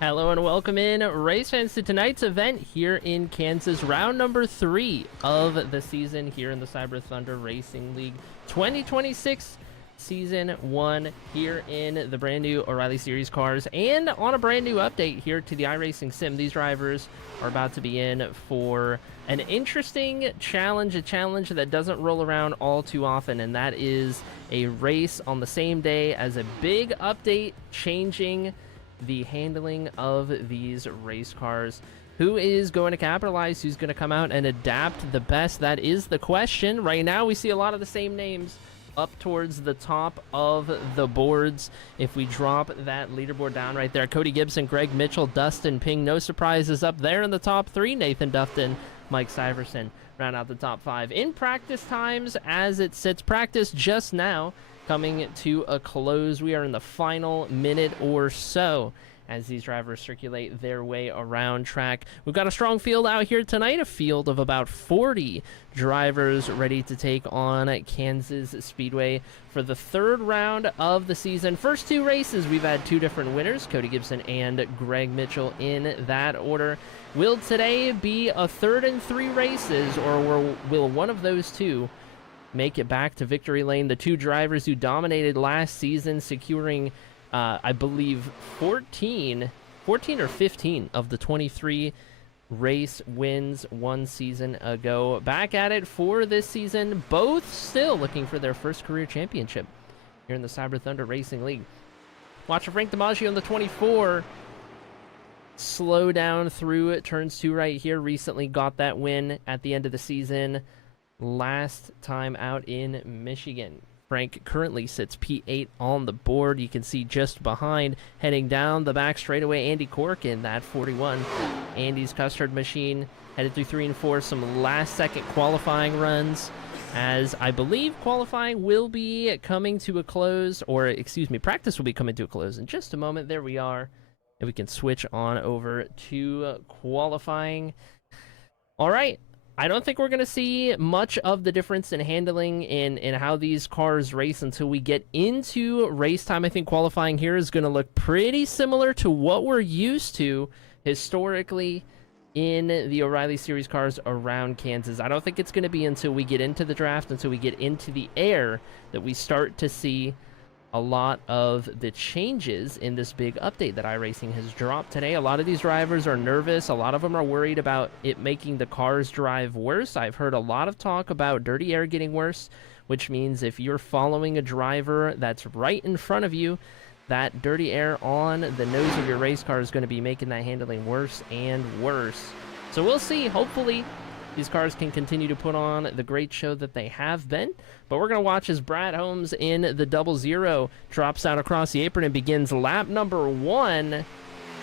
Hello and welcome in, race fans, to tonight's event here in Kansas, round number 3 of the season here in the Cyber Thunder Racing League 2026 Season 1 here in the brand new O'Reilly Series cars, and on a brand new update here to the iRacing Sim. These drivers are about to be in for an interesting challenge, a challenge that doesn't roll around all too often, and that is a race on the same day as a big update changing the handling of these race cars. Who is going to capitalize? Who's going to come out and adapt the best? That is the question. Right now we see a lot of the same names up towards the top of the boards. If we drop that leaderboard down right there, Cody Gibson, Greg Mitchell, Dustin Ping, no surprises up there in the top 3. Nathan Dufton, Mike Syverson round out the top 5. In practice times as it sits, practice just now coming to a close. We are in the final minute or so as these drivers circulate their way around track. We've got a strong field out here tonight, a field of about 40 drivers ready to take on Kansas Speedway for the 3rd round of the season. First 2 races, we've had 2 different winners, Cody Gibson and Greg Mitchell in that order. Will today be a 3rd and 3 races, or will one of those 2 make it back to victory lane? The 2 drivers who dominated last season, securing I believe 14 or 15 of the 23 race wins one season ago. Back at it for this season, both still looking for their first career championship here in the Cyber Thunder Racing League. Watch for Frank DiMaggio in the 24. Slow down through it, turns 2 right here. Recently got that win at the end of the season last time out in Michigan. Frank currently sits P8 on the board. You can see just behind, heading down the back straightaway, Andy Corkin, that 41. Andy's custard machine headed through 3 and 4, some last-second qualifying runs, as I believe qualifying will be coming to a close, or excuse me, practice will be coming to a close in just a moment. There we are, and we can switch on over to qualifying. All right. I don't think we're going to see much of the difference in handling in how these cars race until we get into race time. I think qualifying here is going to look pretty similar to what we're used to historically in the O'Reilly Series cars around Kansas. I don't think it's going to be until we get into the draft, until we get into the air, that we start to see a lot of the changes in this big update that iRacing has dropped today. A lot of these drivers are nervous. A lot of them are worried about it making the cars drive worse. I've heard a lot of talk about dirty air getting worse, which means if you're following a driver that's right in front of you, that dirty air on the nose of your race car is going to be making that handling worse and worse. So we'll see. Hopefully these cars can continue to put on the great show that they have been. But we're going to watch as Brad Holmes in the 00 drops out across the apron and begins lap number 1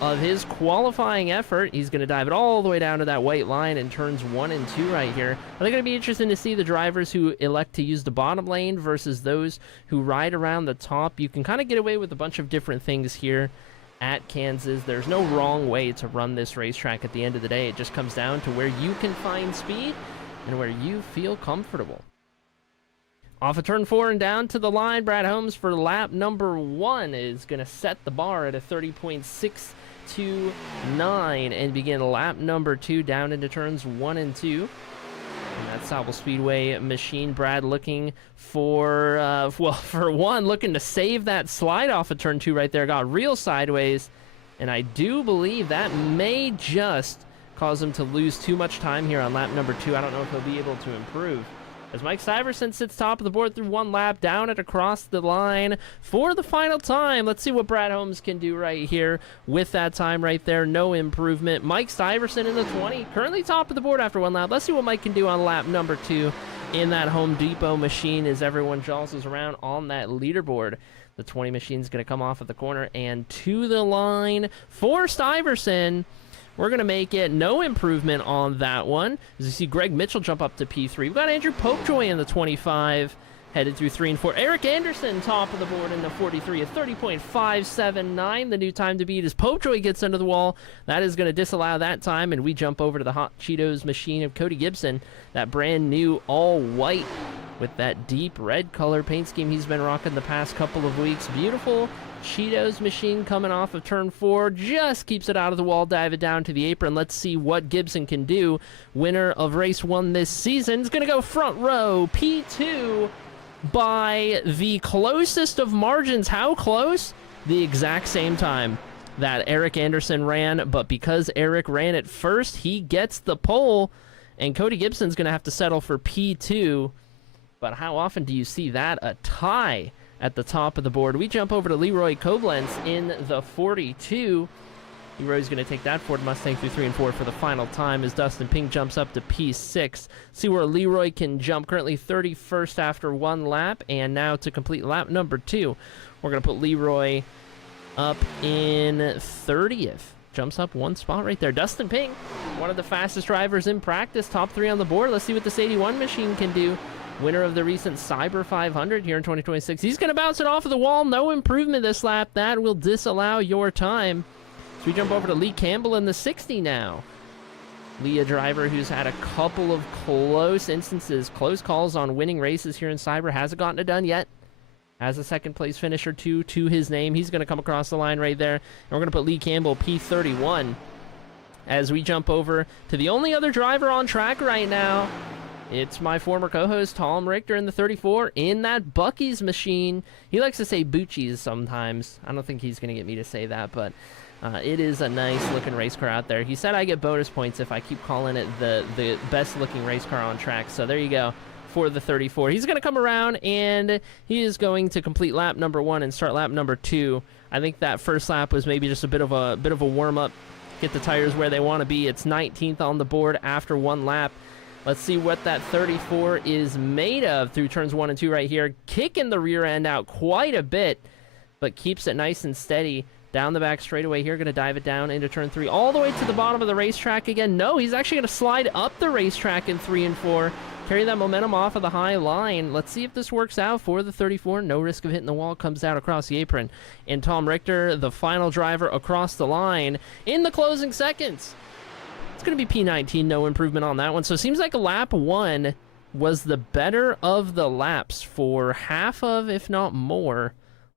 of his qualifying effort. He's going to dive it all the way down to that white line in turns 1 and 2 right here. I think it'll be interesting to see the drivers who elect to use the bottom lane versus those who ride around the top. You can kind of get away with a bunch of different things here at Kansas. There's no wrong way to run this racetrack at the end of the day. It just comes down to where you can find speed and where you feel comfortable. Off of turn 4 and down to the line, Brad Holmes for lap number 1 is going to set the bar at a 30.629 and begin lap number 2 down into turns 1 and 2. And that Sauble Speedway machine, Brad looking for, well, for one, looking to save that slide off of turn 2 right there. Got real sideways, and I do believe that may just cause him to lose too much time here on lap number 2. I don't know if he'll be able to improve. As Mike Syverson sits top of the board through 1 lap, down it across the line for the final time. Let's see what Brad Holmes can do right here with that time right there. No improvement. Mike Syverson in the 20, currently top of the board after 1 lap. Let's see what Mike can do on lap number 2 in that Home Depot machine as everyone jostles around on that leaderboard. The 20 machine is going to come off at the corner and to the line for Syverson. We're going to make it no improvement on that one. As you see Greg Mitchell jump up to P3. We've got Andrew Popejoy in the 25, headed through 3 and 4. Eric Anderson top of the board in the 43 at 30.579. The new time to beat as Popejoy gets under the wall. That is going to disallow that time, and we jump over to the Hot Cheetos machine of Cody Gibson. That brand new all white with that deep red color paint scheme he's been rocking the past couple of weeks. Beautiful Cheeto's machine coming off of turn 4, just keeps it out of the wall, dive it down to the apron. Let's see what Gibson can do. Winner of race 1 this season is going to go front row, P2, by the closest of margins. How close? The exact same time that Eric Anderson ran, but because Eric ran it first, he gets the pole, and Cody Gibson's going to have to settle for P2. But how often do you see that? A tie at the top of the board. We jump over to Leroy Koblenz in the 42. Leroy's going to take that Ford Mustang through 3 and 4 for the final time as Dustin Pink jumps up to P6. See where Leroy can jump. Currently 31st after 1 lap, and now to complete lap number 2, we're going to put Leroy up in 30th. Jumps up 1 spot right there. Dustin Pink, one of the fastest drivers in practice, top 3 on the board. Let's see what this 81 machine can do. Winner of the recent Cyber 500 here in 2026. He's going to bounce it off of the wall. No improvement this lap. That will disallow your time. So we jump over to Lee Campbell in the 60 now. Lee, a driver who's had a couple of close instances, close calls on winning races here in Cyber. Hasn't gotten it done yet. Has a second place finisher to his name. He's going to come across the line right there. And we're going to put Lee Campbell P31 as we jump over to the only other driver on track right now. It's my former co-host, Tom Richter, in the 34, in that Buc-ee's machine. He likes to say Bucci's sometimes. I don't think he's going to get me to say that, but it is a nice-looking race car out there. He said I get bonus points if I keep calling it the best-looking race car on track, so there you go for the 34. He's going to come around, and he is going to complete lap number 1 and start lap number 2. I think that first lap was maybe just a bit of a warm-up, get the tires where they want to be. It's 19th on the board after 1 lap. Let's see what that 34 is made of through turns 1 and 2 right here. Kicking the rear end out quite a bit, but keeps it nice and steady. Down the back straightaway here, going to dive it down into turn 3, all the way to the bottom of the racetrack again. No, he's actually going to slide up the racetrack in 3 and 4, carry that momentum off of the high line. Let's see if this works out for the 34. No risk of hitting the wall, comes out across the apron. And Tom Richter, the final driver across the line in the closing seconds. It's going to be P19, no improvement on that one. So it seems like lap 1 was the better of the laps for half of, if not more,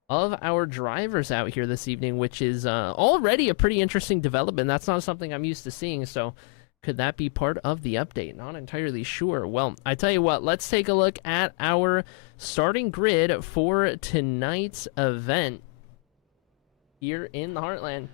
of our drivers out here this evening, which is already a pretty interesting development. That's not something I'm used to seeing, so could that be part of the update? Not entirely sure. Well, I tell you what, let's take a look at our starting grid for tonight's event here in the Heartland.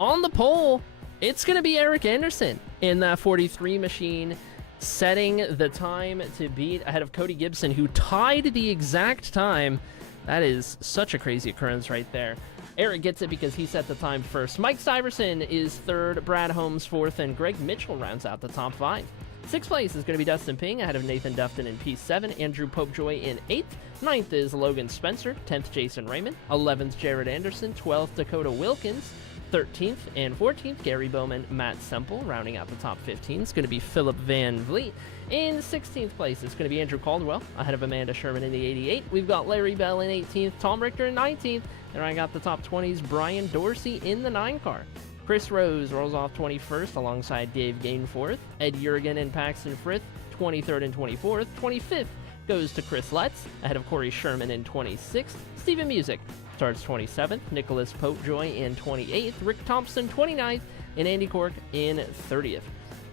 On the pole, it's going to be Eric Anderson in that 43 machine, setting the time to beat ahead of Cody Gibson, who tied the exact time. That is such a crazy occurrence right there. Eric gets it because he set the time first. Mike Syverson is 3rd, Brad Holmes 4th, and Greg Mitchell rounds out the top 5. 6th place is going to be Dustin Ping ahead of Nathan Dufton in P7, Andrew Popejoy in 8th. 9th is Logan Spencer, 10th Jason Raymond, 11th Jared Anderson, 12th Dakota Wilkins, 13th and 14th, Gary Bowman, Matt Semple. Rounding out the top 15 is going to be Philip Van Vliet. In 16th place, it's going to be Andrew Caldwell, ahead of Amanda Sherman in the 88. We've got Larry Bell in 18th, Tom Richter in 19th, and I got the top 20s, Brian Dorsey in the 9 car. Chris Rose rolls off 21st alongside Dave Gainforth. Ed Jurgen and Paxton Frith, 23rd and 24th. 25th goes to Chris Letts, ahead of Corey Sherman in 26th. Stephen Music starts 27th, Nicholas Popejoy in 28th, Rick Thompson 29th, and Andy Cork in 30th.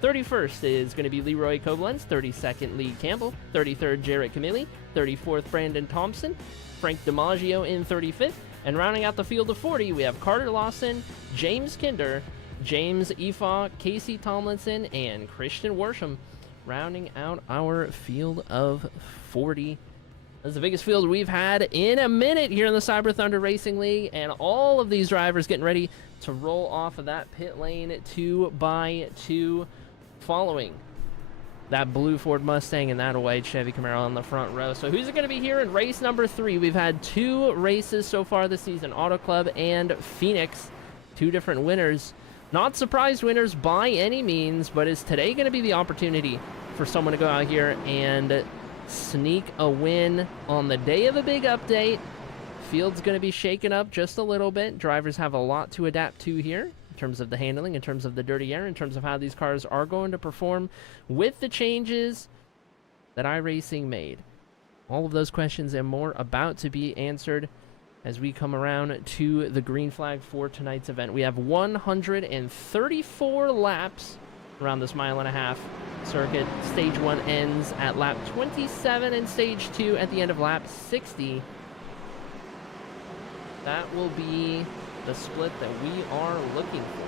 31st is going to be Leroy Koblenz, 32nd Lee Campbell, 33rd Jarrett Camilli, 34th Brandon Thompson, Frank DiMaggio in 35th, and rounding out the field of 40, we have Carter Lawson, James Kinder, James Efa, Casey Tomlinson, and Christian Worsham, rounding out our field of 40. That's the biggest field we've had in a minute here in the Cyber Thunder Racing League, and all of these drivers getting ready to roll off of that pit lane 2 by 2, following that blue Ford Mustang and that white Chevy Camaro on the front row. So who's it going to be here in race number 3? We've had 2 races so far this season, Auto Club and Phoenix, 2 different winners. Not surprised winners by any means, but is today going to be the opportunity for someone to go out here and sneak a win on the day of a big update? Field's going to be shaken up just a little bit. Drivers have a lot to adapt to here in terms of the handling, in terms of the dirty air, in terms of how these cars are going to perform with the changes that iRacing made. All of those questions and more about to be answered as we come around to the green flag for tonight's event. We have 134 laps around this 1.5 mile circuit. Stage 1 ends at lap 27 and stage 2 at the end of lap 60. That will be the split that we are looking for.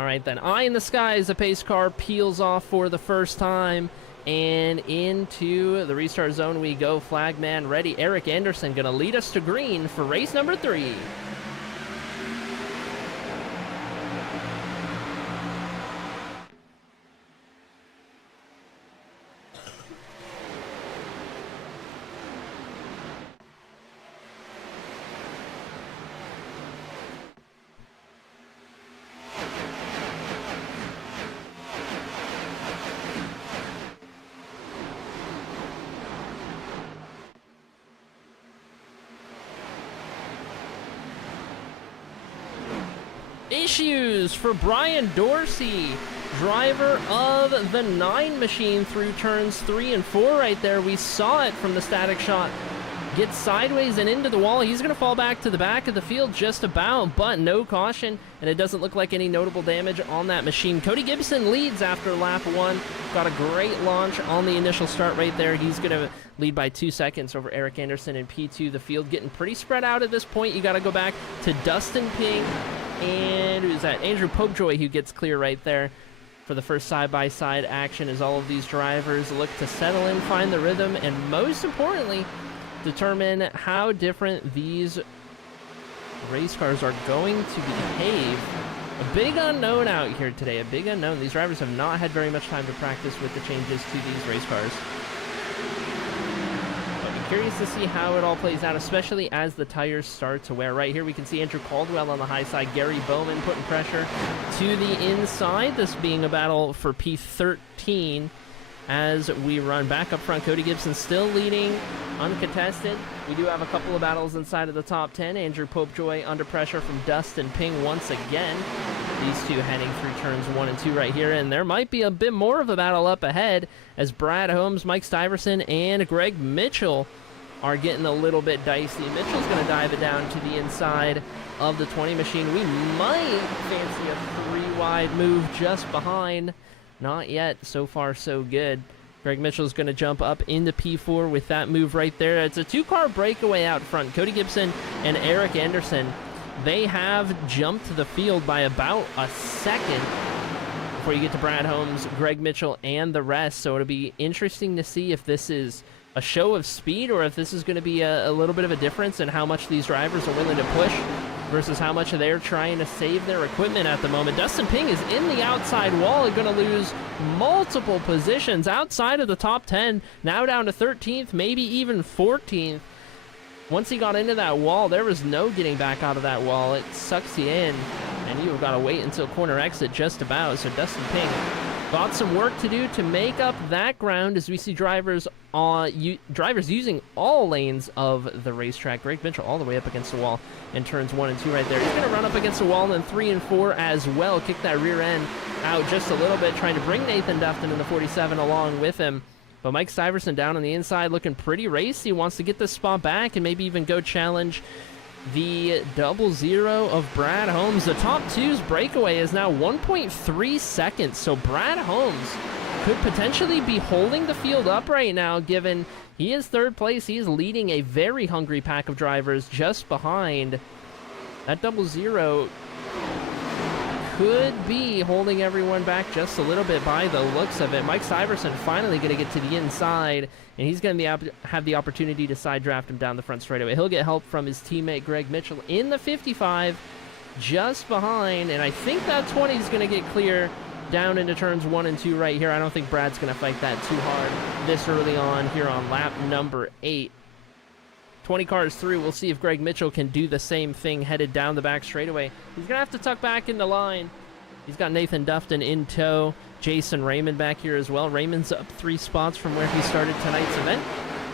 All right, then. Eye in the sky as the pace car peels off for the first time. And into the restart zone we go. Flagman ready. Eric Anderson going to lead us to green for race number 3. Issues for Brian Dorsey, driver of the 9 machine, through turns 3 and 4 right there. We saw it from the static shot. Gets sideways and into the wall. He's going to fall back to the back of the field just about, but no caution, and it doesn't look like any notable damage on that machine. Cody Gibson leads after lap 1. Got a great launch on the initial start right there. He's going to lead by 2 seconds over Eric Anderson in P2. The field getting pretty spread out at this point. You got to go back to Dustin Ping and who's that? Andrew Popejoy, who gets clear right there for the first side-by-side action as all of these drivers look to settle in, find the rhythm, and most importantly, determine how different these race cars are going to behave. A big unknown out here today, a big unknown. These drivers have not had very much time to practice with the changes to these race cars. But I'm curious to see how it all plays out, especially as the tires start to wear. Right here we can see Andrew Caldwell on the high side, Gary Bowman putting pressure to the inside, this being a battle for P13 as we run back up front. Cody Gibson still leading, uncontested. We do have a couple of battles inside of the top 10. Andrew Popejoy under pressure from Dustin Ping once again. These two heading through turns 1 and 2 right here, and there might be a bit more of a battle up ahead as Brad Holmes, Mike Stiverson, and Greg Mitchell are getting a little bit dicey. Mitchell's going to dive it down to the inside of the 20 machine. We might fancy a 3-wide move just behind. Not yet. So far, so good. Greg Mitchell's going to jump up into P4 with that move right there. It's a 2-car breakaway out front. Cody Gibson and Eric Anderson, they have jumped the field by about a second before you get to Brad Holmes, Greg Mitchell, and the rest. So it'll be interesting to see if this is a show of speed or if this is going to be a little bit of a difference in how much these drivers are willing to push versus how much they're trying to save their equipment at the moment. Dustin Ping is in the outside wall and going to lose multiple positions outside of the top 10, now down to 13th, maybe even 14th. Once he got into that wall, there was no getting back out of that wall. It sucks you in, and you've got to wait until corner exit just about. So Dustin Ping got some work to do to make up that ground as we see drivers using all lanes of the racetrack. Greg Mitchell all the way up against the wall in turns 1 and 2 right there. He's going to run up against the wall in 3 and 4 as well. Kick that rear end out just a little bit, trying to bring Nathan Dufton in the 47 along with him. But Mike Stiverson down on the inside looking pretty racy. Wants to get this spot back and maybe even go challenge the 00 of Brad Holmes. The top 2's breakaway is now 1.3 seconds. So Brad Holmes could potentially be holding the field up right now, given he is 3rd place. He is leading a very hungry pack of drivers just behind. That 00 could be holding everyone back just a little bit by the looks of it. Mike Stiverson finally going to get to the inside, and he's going to have the opportunity to side draft him down the front straightaway. He'll get help from his teammate Greg Mitchell in the 55 just behind, and I think that 20 is going to get clear down into turns 1 and 2 right here. I don't think Brad's going to fight that too hard this early on here on lap number 8. 20 cars through. We'll see if Greg Mitchell can do the same thing headed down the back straightaway. He's going to have to tuck back into line. He's got Nathan Dufton in tow. Jason Raymond back here as well. Raymond's up 3 spots from where he started tonight's event.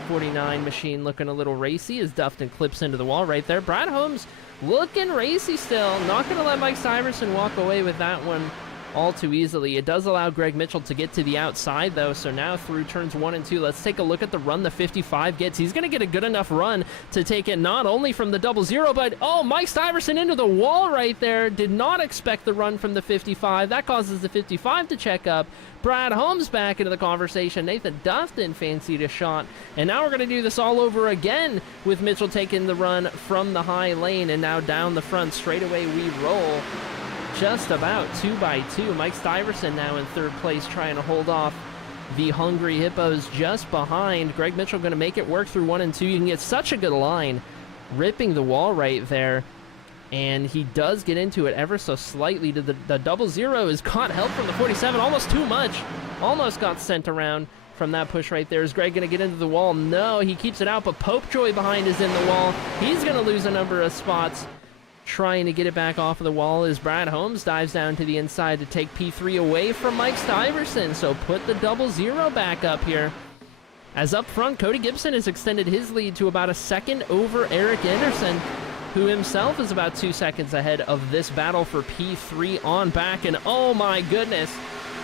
49 machine looking a little racy as Dufton clips into the wall right there. Brad Holmes looking racy still. Not going to let Mike Stiverson walk away with that one. all too easily. It does allow Greg Mitchell to get to the outside, though, so now through turns 1 and 2, let's take a look at the run the 55 gets. He's going to get a good enough run to take it not only from the 00, but, oh, Mike Stiverson into the wall right there. Did not expect the run from the 55. That causes the 55 to check up. Brad Holmes back into the conversation. Nathan Dufton fancied a shot. And now we're going to do this all over again with Mitchell taking the run from the high lane. And now down the front, straight away we roll. Just about 2 by 2. Mike Stiverson now in third place trying to hold off the Hungry Hippos just behind. Greg Mitchell going to make it work through 1 and 2. You can get such a good line ripping the wall right there. And he does get into it ever so slightly. The 00 is caught help from the 47, almost too much. Almost got sent around from that push right there. Is Greg going to get into the wall? No, he keeps it out, but Popejoy behind is in the wall. He's going to lose a number of spots trying to get it back off of the wall as Brad Holmes dives down to the inside to take P3 away from Mike Stiverson. So put the 00 back up here. As up front, Cody Gibson has extended his lead to about a second over Eric Anderson, who himself is about 2 seconds ahead of this battle for P3 on back. And oh my goodness,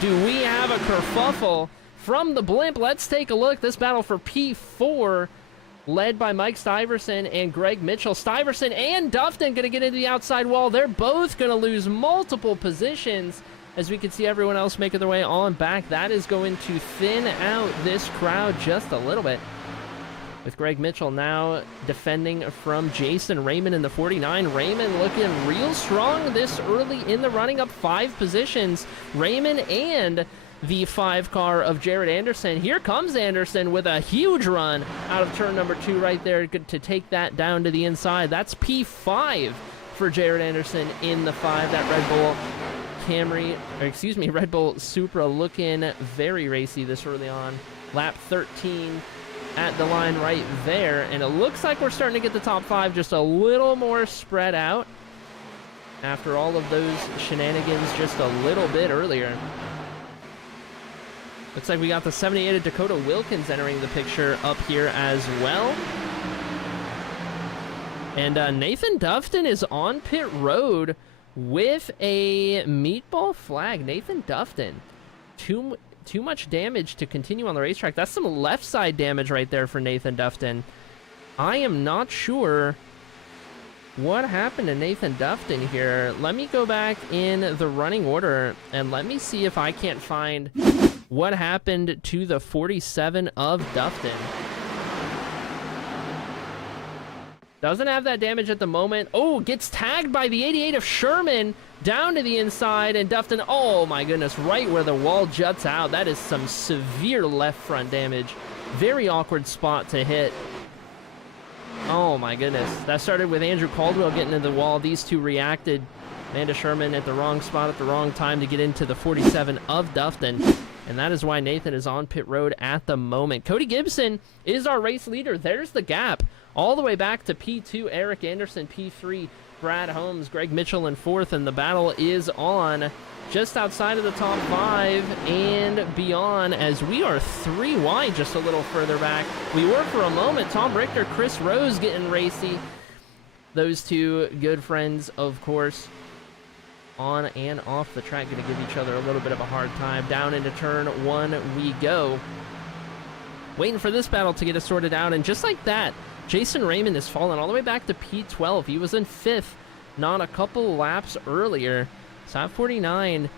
do we have a kerfuffle from the blimp? Let's take a look. This battle for P4, led by Mike Stiverson and Greg Mitchell. Stiverson and Dufton going to get into the outside wall. They're both going to lose multiple positions. As we can see everyone else making their way on back, that is going to thin out this crowd just a little bit. With Greg Mitchell now defending from Jason Raymond in the 49. Raymond looking real strong this early in the running, up 5 positions. Raymond and the 5 car of Jared Anderson. Here comes Anderson with a huge run out of turn number 2 right there to take that down to the inside. That's P5 for Jared Anderson in the 5. That Red Bull Red Bull Supra looking very racy this early on. Lap 13 at the line right there, and it looks like we're starting to get the top 5 just a little more spread out after all of those shenanigans just a little bit earlier. Looks like we got the 78 of Dakota Wilkins entering the picture up here as well. And Nathan Dufton is on pit road with a meatball flag. Nathan Dufton, too much damage to continue on the racetrack. That's some left side damage right there for Nathan Dufton. I am not sure what happened to Nathan Dufton here. Let me go back in the running order and let me see if I can't find what happened to the 47 of Dufton. Doesn't have that damage at the moment. Oh, gets tagged by the 88 of Sherman down to the inside, and Dufton, oh my goodness, right where the wall juts out. That is some severe left front damage. Very awkward spot to hit. Oh my goodness. That started with Andrew Caldwell getting into the wall. These two reacted. Amanda Sherman at the wrong spot at the wrong time to get into the 47 of Dufton. And that is why Nathan is on pit road at the moment. Cody Gibson is our race leader. There's the gap. All the way back to P2, Eric Anderson, P3, Brad Holmes, Greg Mitchell in 4th, and the battle is on just outside of the top 5 and beyond as we are 3 wide just a little further back. We were for a moment. Tom Richter, Chris Rose getting racy. Those two good friends, of course, on and off the track, going to give each other a little bit of a hard time. Down into turn 1 we go. Waiting for this battle to get us sorted out, and just like that, Jason Raymond has fallen all the way back to P12. He was in 5th not a couple laps earlier. Top 49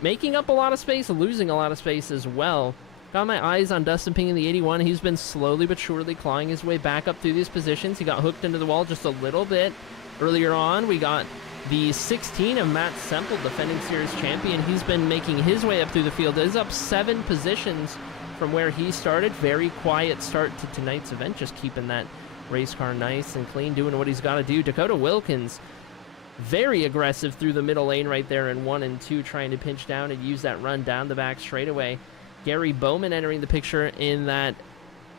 making up a lot of space, losing a lot of space as well. Got my eyes on Dustin Ping in the 81. He's been slowly but surely clawing his way back up through these positions. He got hooked into the wall just a little bit earlier on. We got the 16 of Matt Semple, defending series champion. He's been making his way up through the field. He's up 7 positions from where he started. Very quiet start to tonight's event, just keeping that race car nice and clean, doing what he's got to do. Dakota Wilkins, very aggressive through the middle lane right there in 1 and 2, trying to pinch down and use that run down the back straightaway. Gary Bowman entering the picture in that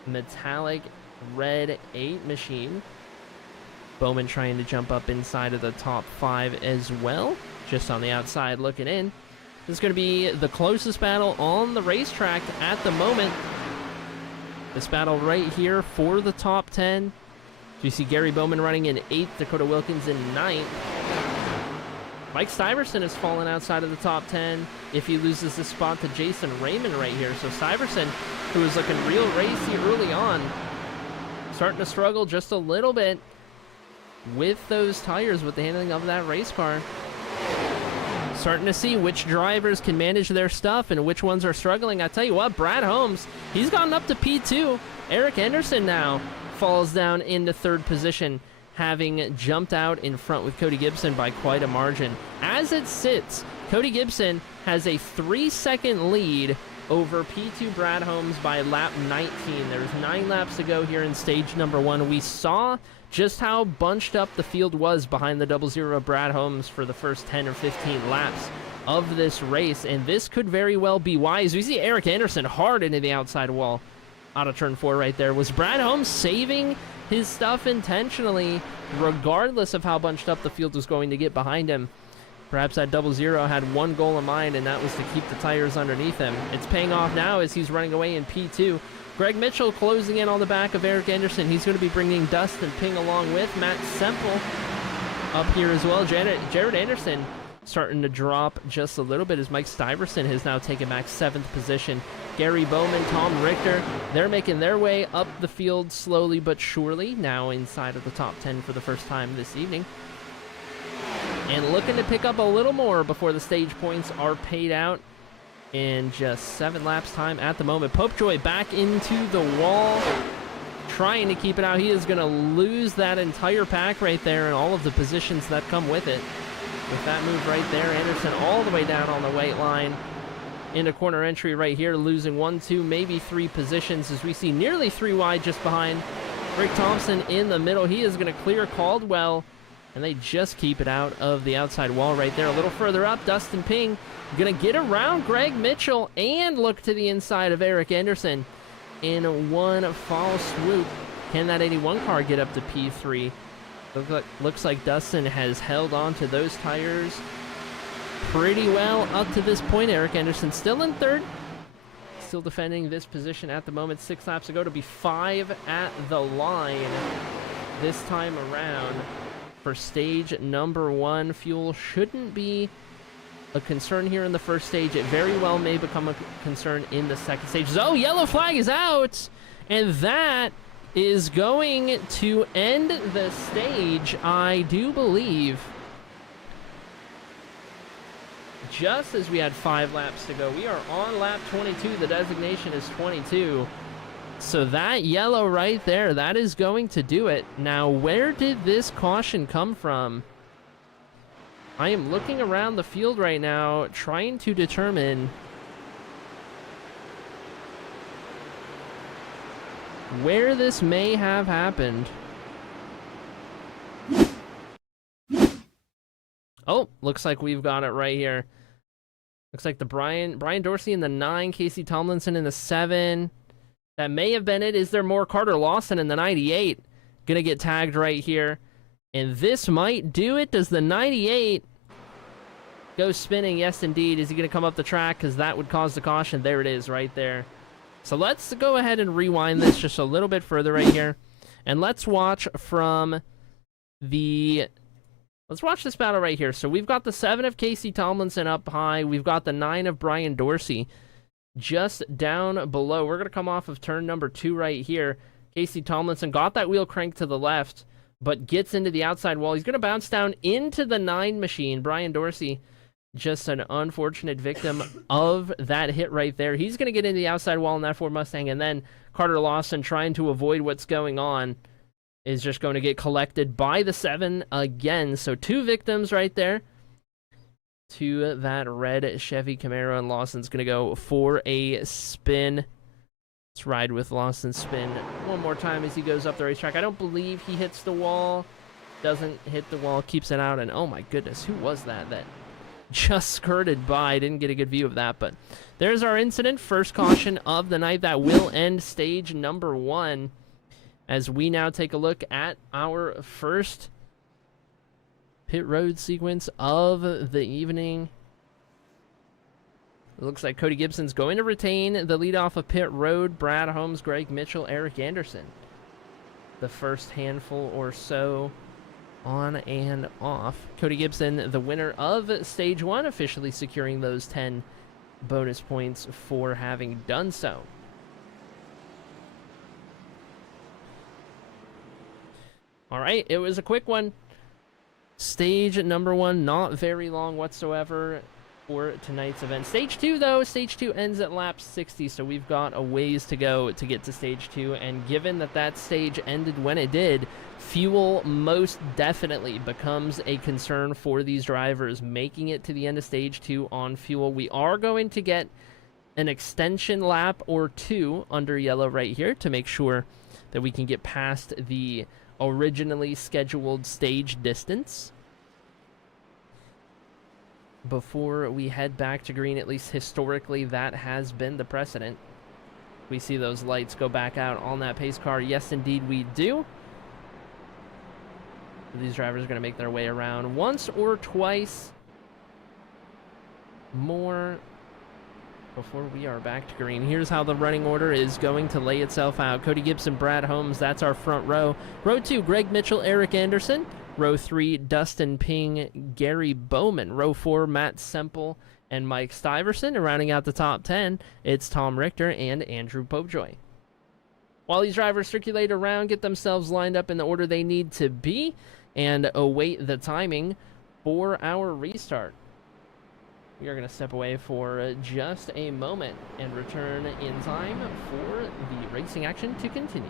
metallic red 8 machine. Bowman trying to jump up inside of the top 5 as well, just on the outside looking in. This is going to be the closest battle on the racetrack at the moment. This battle right here for the top 10. You see Gary Bowman running in 8th, Dakota Wilkins in 9th. Mike Stuyvesant has fallen outside of the top 10 if he loses this spot to Jason Raymond right here. So Stuyvesant, who was looking real racy early on, starting to struggle just a little bit with those tires, with the handling of that race car. Starting to see which drivers can manage their stuff and which ones are struggling. I tell you what, Brad Holmes, he's gotten up to P2. Eric Anderson now falls down into third position, having jumped out in front with Cody Gibson by quite a margin. As it sits, Cody Gibson has a 3-second lead over P2 Brad Holmes by lap 19. There's 9 laps to go here in stage number 1. We saw just how bunched up the field was behind the 00 Brad Holmes for the first 10 or 15 laps of this race, and this could very well be wise. We see Eric Anderson hard into the outside wall out of turn 4 right there. Was Brad Holmes saving his stuff intentionally, regardless of how bunched up the field was going to get behind him? Perhaps that 00 had one goal in mind, and that was to keep the tires underneath him. It's paying off now as he's running away in P2. Greg Mitchell closing in on the back of Eric Anderson. He's going to be bringing Dustin Ping along with Matt Semple up here as well. Jared Anderson starting to drop just a little bit as Mike Stuyvesant has now taken back 7th position. Gary Bowman, Tom Richter, they're making their way up the field slowly but surely, now inside of the top 10 for the first time this evening. And looking to pick up a little more before the stage points are paid out in just 7 laps time at the moment. Popejoy back into the wall, trying to keep it out. He is going to lose that entire pack right there and all of the positions that come with it. With that move right there, Anderson all the way down on the white line into corner entry right here, losing 1, 2, maybe 3 positions as we see nearly 3 wide just behind Rick Thompson in the middle. He is going to clear Caldwell, and they just keep it out of the outside wall right there. A little further up, Dustin Ping going to get around Greg Mitchell and look to the inside of Eric Anderson in one fall swoop. Can that 81 car get up to P3? Looks like Dustin has held on to those tires pretty well up to this point. Eric Anderson still in third, still defending this position at the moment. 6 laps to go to be 5 at the line this time around for stage number 1. Fuel shouldn't be a concern here in the first stage. It very well may become a concern in the second stage. Oh, yellow flag is out, and that is going to end the stage, I do believe. Just as we had 5 laps to go. We are on lap 22. The designation is 22. So that yellow right there, that is going to do it. Now, where did this caution come from? I am looking around the field right now, trying to determine where this may have happened. Oh, looks like we've got it right here. Looks like the Brian Dorsey in the 9, Casey Tomlinson in the 7. That may have been it. Is there more? Carter Lawson in the 98 gonna get tagged right here, and this might do it. Does the 98 go spinning? Yes, indeed. Is he gonna come up the track? Because that would cause the caution. There it is right there. So let's go ahead and rewind this just a little bit further right here, and let's watch from the... Let's watch this battle right here. So we've got the 7 of Casey Tomlinson up high. We've got the 9 of Brian Dorsey just down below. We're going to come off of turn number 2 right here. Casey Tomlinson got that wheel cranked to the left, but gets into the outside wall. He's going to bounce down into the 9 machine. Brian Dorsey, just an unfortunate victim of that hit right there. He's going to get into the outside wall in that Ford Mustang, and then Carter Lawson, trying to avoid what's going on, is just going to get collected by the 7 again. So 2 victims right there to that red Chevy Camaro, and Lawson's going to go for a spin. Let's ride with Lawson's spin one more time as he goes up the racetrack. I don't believe he hits the wall. Doesn't hit the wall, keeps it out, and oh my goodness, who was that just skirted by? Didn't get a good view of that, but there's our incident. First caution of the night. That will end stage number 1. As we now take a look at our first pit road sequence of the evening. It looks like Cody Gibson's going to retain the lead off of pit road. Brad Holmes, Greg Mitchell, Eric Anderson, the first handful or so on and off. Cody Gibson, the winner of stage 1, officially securing those 10 bonus points for having done so. All right, it was a quick one. Stage number 1, not very long whatsoever for tonight's event. Stage 2, though, stage 2 ends at lap 60, so we've got a ways to go to get to stage 2, and given that that stage ended when it did, fuel most definitely becomes a concern for these drivers making it to the end of stage 2 on fuel. We are going to get an extension lap or 2 under yellow right here to make sure that we can get past the originally scheduled stage distance before we head back to green. At least historically, that has been the precedent. We see those lights go back out on that pace car. Yes, indeed, we do. These drivers are going to make their way around once or twice more before we are back to green. Here's how the running order is going to lay itself out. Cody Gibson, Brad Holmes, that's our front row. Row 2, Greg Mitchell, Eric Anderson. Row 3, Dustin Ping, Gary Bowman. Row 4, Matt Semple and Mike Stiverson. And rounding out the top 10, it's Tom Richter and Andrew Popejoy. While these drivers circulate around, get themselves lined up in the order they need to be, and await the timing for our restart. We are going to step away for just a moment and return in time for the racing action to continue.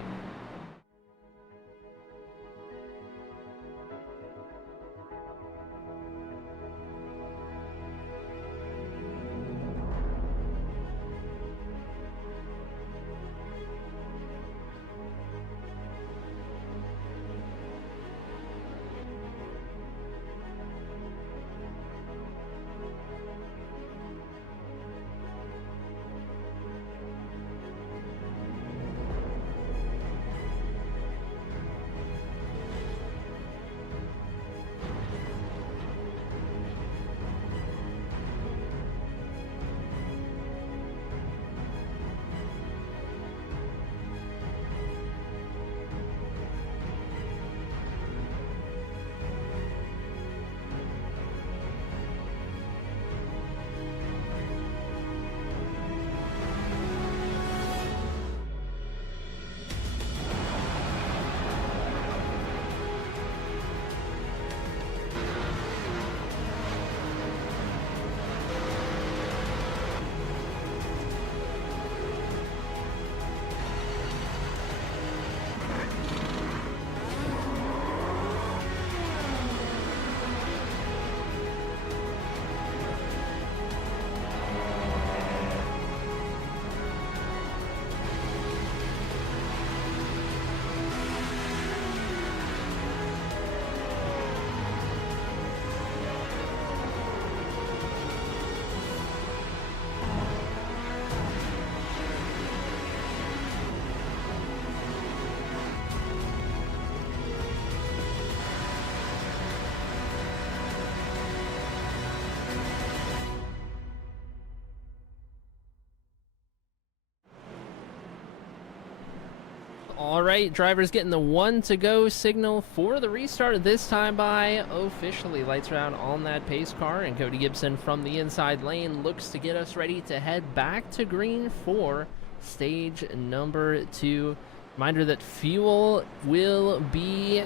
All right, drivers getting the 1 to go signal for the restart, this time by officially. Lights are out on that pace car, and Cody Gibson from the inside lane looks to get us ready to head back to green for stage number 2. Reminder that fuel will be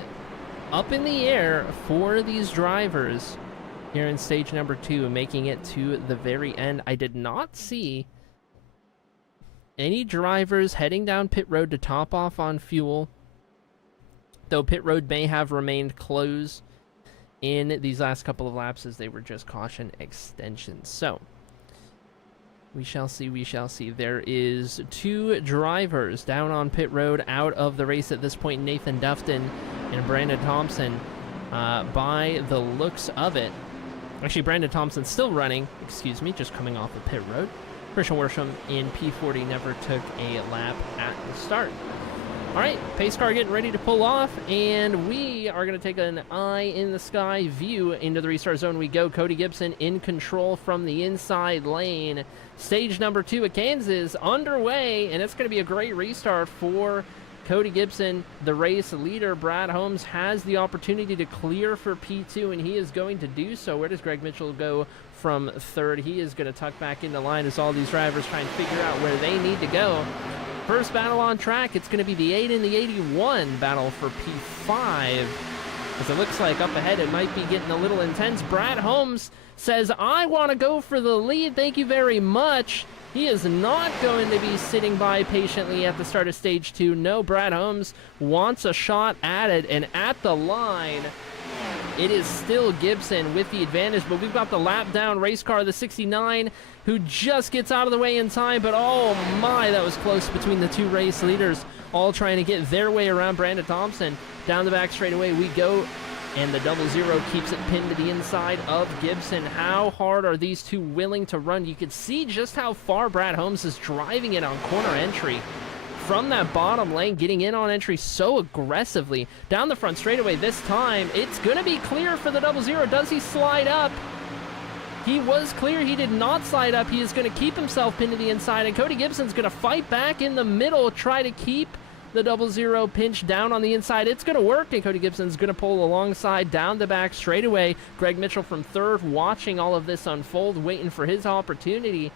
up in the air for these drivers here in stage number 2, making it to the very end. I did not see any drivers heading down pit road to top off on fuel, though pit road may have remained closed in these last couple of laps as they were just caution extensions. So we shall see, we shall see. There is 2 drivers down on pit road out of the race at this point, Nathan Dufton and Brandon Thompson, by the looks of it. Actually, Brandon Thompson's still running, excuse me, just coming off of pit road. Christian Worsham in P40 never took a lap at the start. All right, pace car getting ready to pull off, and we are going to take an eye-in-the-sky view into the restart zone. We go. Cody Gibson in control from the inside lane. Stage number 2 at Kansas underway, and it's going to be a great restart for Cody Gibson, the race leader. Brad Holmes has the opportunity to clear for P2, and he is going to do so. Where does Greg Mitchell go from third? He is going to tuck back into line as all these drivers try and figure out where they need to go. First battle on track, it's going to be the 8 and the 81 battle for P5. As it looks like up ahead, it might be getting a little intense. Brad Holmes says, I want to go for the lead. Thank you very much. He is not going to be sitting by patiently at the start of stage 2. No, Brad Holmes wants a shot at it, and at the line, it is still Gibson with the advantage, but we've got the lap down race car, the 69, who just gets out of the way in time, but oh my, that was close between the two race leaders, all trying to get their way around Brandon Thompson. Down the back straightaway we go, and the 00 keeps it pinned to the inside of Gibson. How hard are these two willing to run? You can see just how far Brad Holmes is driving it on corner entry. From that bottom lane, getting in on entry so aggressively. Down the front straightaway this time, it's going to be clear for the 00. Does he slide up? He was clear. He did not slide up. He is going to keep himself pinned to the inside, and Cody Gibson's going to fight back in the middle, try to keep the 00 pinch down on the inside. It's going to work, and Cody Gibson's going to pull alongside down the back straightaway. Greg Mitchell from third, watching all of this unfold, waiting for his opportunity.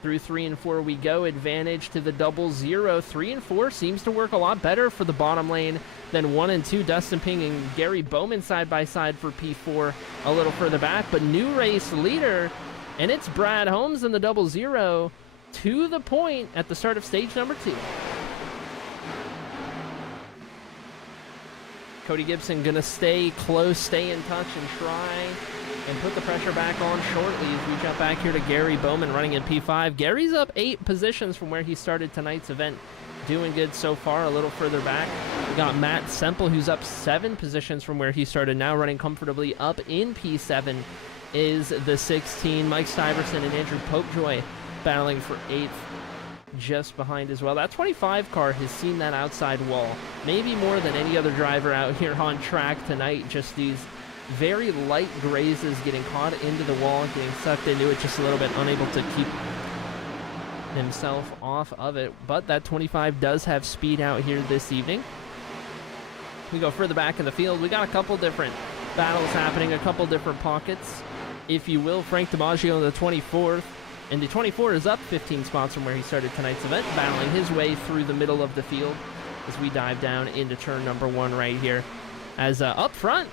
Through 3 and 4 we go, advantage to the 00. 3 and 4 seems to work a lot better for the bottom lane than 1 and 2. Dustin Ping and Gary Bowman side by side for P4 a little further back, but new race leader, and it's Brad Holmes and the 00 to the point at the start of stage number 2. Cody Gibson gonna stay close, stay in touch, and try and put the pressure back on shortly as we jump back here to Gary Bowman running in P5. Gary's up 8 positions from where he started tonight's event. Doing good so far. A little further back, we got Matt Semple, who's up 7 positions from where he started, now running comfortably up in P7 is the 16. Mike Stuyvesant and Andrew Popejoy battling for 8th just behind as well. That 25 car has seen that outside wall maybe more than any other driver out here on track tonight. Just these very light grazes getting caught into the wall, getting sucked into it just a little bit, unable to keep himself off of it. But that 25 does have speed out here this evening. We go further back in the field. We got a couple different battles happening, a couple different pockets, if you will. Frank DiMaggio in the 24th, and the 24 is up 15 spots from where he started tonight's event, battling his way through the middle of the field as we dive down into turn number 1 right here. As up front,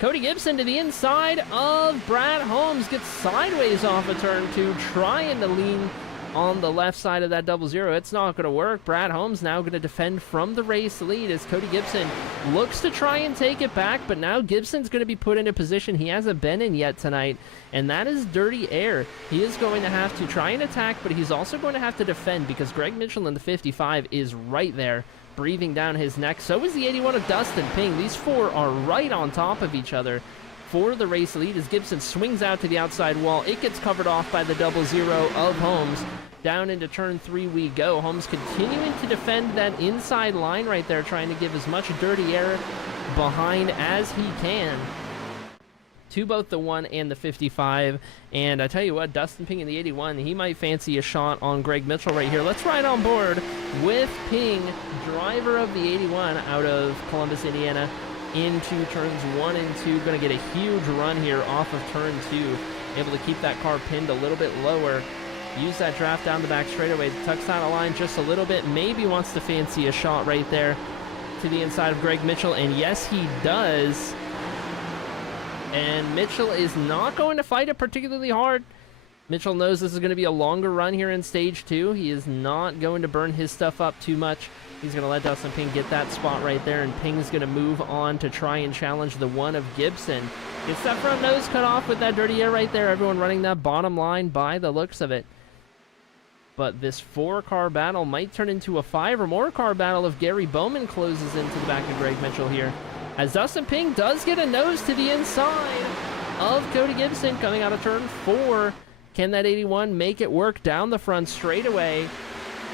Cody Gibson to the inside of Brad Holmes, gets sideways off of turn 2, trying to lean on the left side of that 00. It's not going to work. Brad Holmes now going to defend from the race lead as Cody Gibson looks to try and take it back, but now Gibson's going to be put in a position he hasn't been in yet tonight, and that is dirty air. He is going to have to try and attack, but he's also going to have to defend because Greg Mitchell in the 55 is right there, breathing down his neck. So is the 81 of Dustin Ping. These 4 are right on top of each other for the race lead as Gibson swings out to the outside wall. It gets covered off by the 00 of Holmes. Down into turn 3 we go. Holmes continuing to defend that inside line right there, trying to give as much dirty air behind as he can to both the 1 and the 55. And I tell you what, Dustin Ping in the 81, he might fancy a shot on Greg Mitchell right here. Let's ride on board with Ping, driver of the 81 out of Columbus, Indiana, into turns 1 and 2. Going to get a huge run here off of turn 2. Able to keep that car pinned a little bit lower. Use that draft down the back straightaway. Tucks out of line just a little bit. Maybe wants to fancy a shot right there to the inside of Greg Mitchell. And yes, he does. And Mitchell is not going to fight it particularly hard. Mitchell knows this is going to be a longer run here in stage 2. He is not going to burn his stuff up too much. He's going to let Dustin Ping get that spot right there, and Ping's going to move on to try and challenge the 1 of Gibson. Gets that front nose cut off with that dirty air right there. Everyone running that bottom line by the looks of it. But this 4-car battle might turn into a 5 or more car battle if Gary Bowman closes into the back of Greg Mitchell here. As Dustin Ping does get a nose to the inside of Cody Gibson coming out of turn 4. Can that 81 make it work down the front straightaway?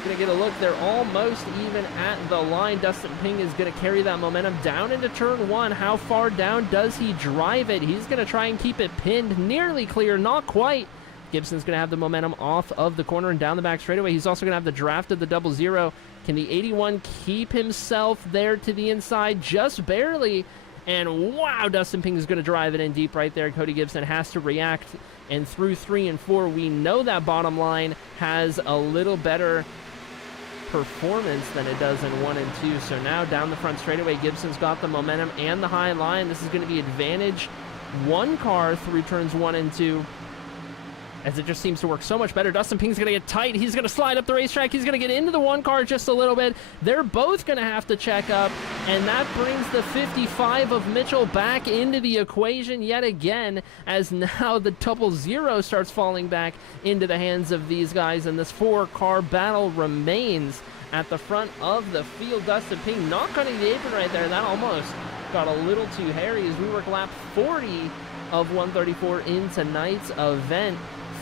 Gonna get a look. They're almost even at the line. Dustin Ping is gonna carry that momentum down into turn 1. How far down does he drive it? He's gonna try and keep it pinned. Nearly clear, not quite. Gibson's going to have the momentum off of the corner and down the back straightaway. He's also going to have the draft of the 00. Can the 81 keep himself there to the inside? Just barely. And wow, Dustin Pink is going to drive it in deep right there. Cody Gibson has to react. And through 3 and 4, we know that bottom line has a little better performance than it does in 1 and 2. So now down the front straightaway, Gibson's got the momentum and the high line. This is going to be advantage one car through turns 1 and 2, as it just seems to work so much better. Dustin Pink's going to get tight. He's going to slide up the racetrack. He's going to get into the one car just a little bit. They're both going to have to check up, and that brings the 55 of Mitchell back into the equation yet again, as now the 00 starts falling back into the hands of these guys, and this 4-car battle remains at the front of the field. Dustin Pink not cutting the apron right there. That almost got a little too hairy as we work lap 40 of 134 in tonight's event.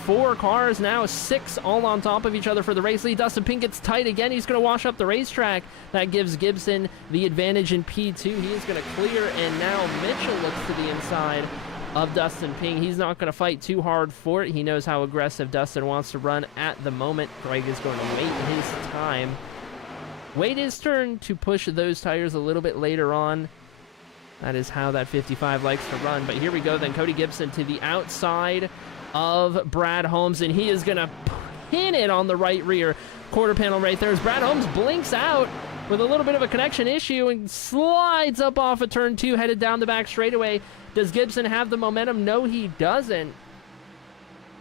4 cars now, 6 all on top of each other for the race lead. Dustin Pink gets tight again. He's going to wash up the racetrack. That gives Gibson the advantage in P2. He is going to clear, and now Mitchell looks to the inside of Dustin Pink. He's not going to fight too hard for it. He knows how aggressive Dustin wants to run at the moment. Greg is going to wait his time. Wait his turn to push those tires a little bit later on. That is how that 55 likes to run. But here we go then. Cody Gibson to the outside of Brad Holmes, and he is going to pin it on the right rear quarter panel right there as Brad Holmes blinks out with a little bit of a connection issue and slides up off of turn 2, headed down the back straightaway. Does Gibson have the momentum? No, he doesn't.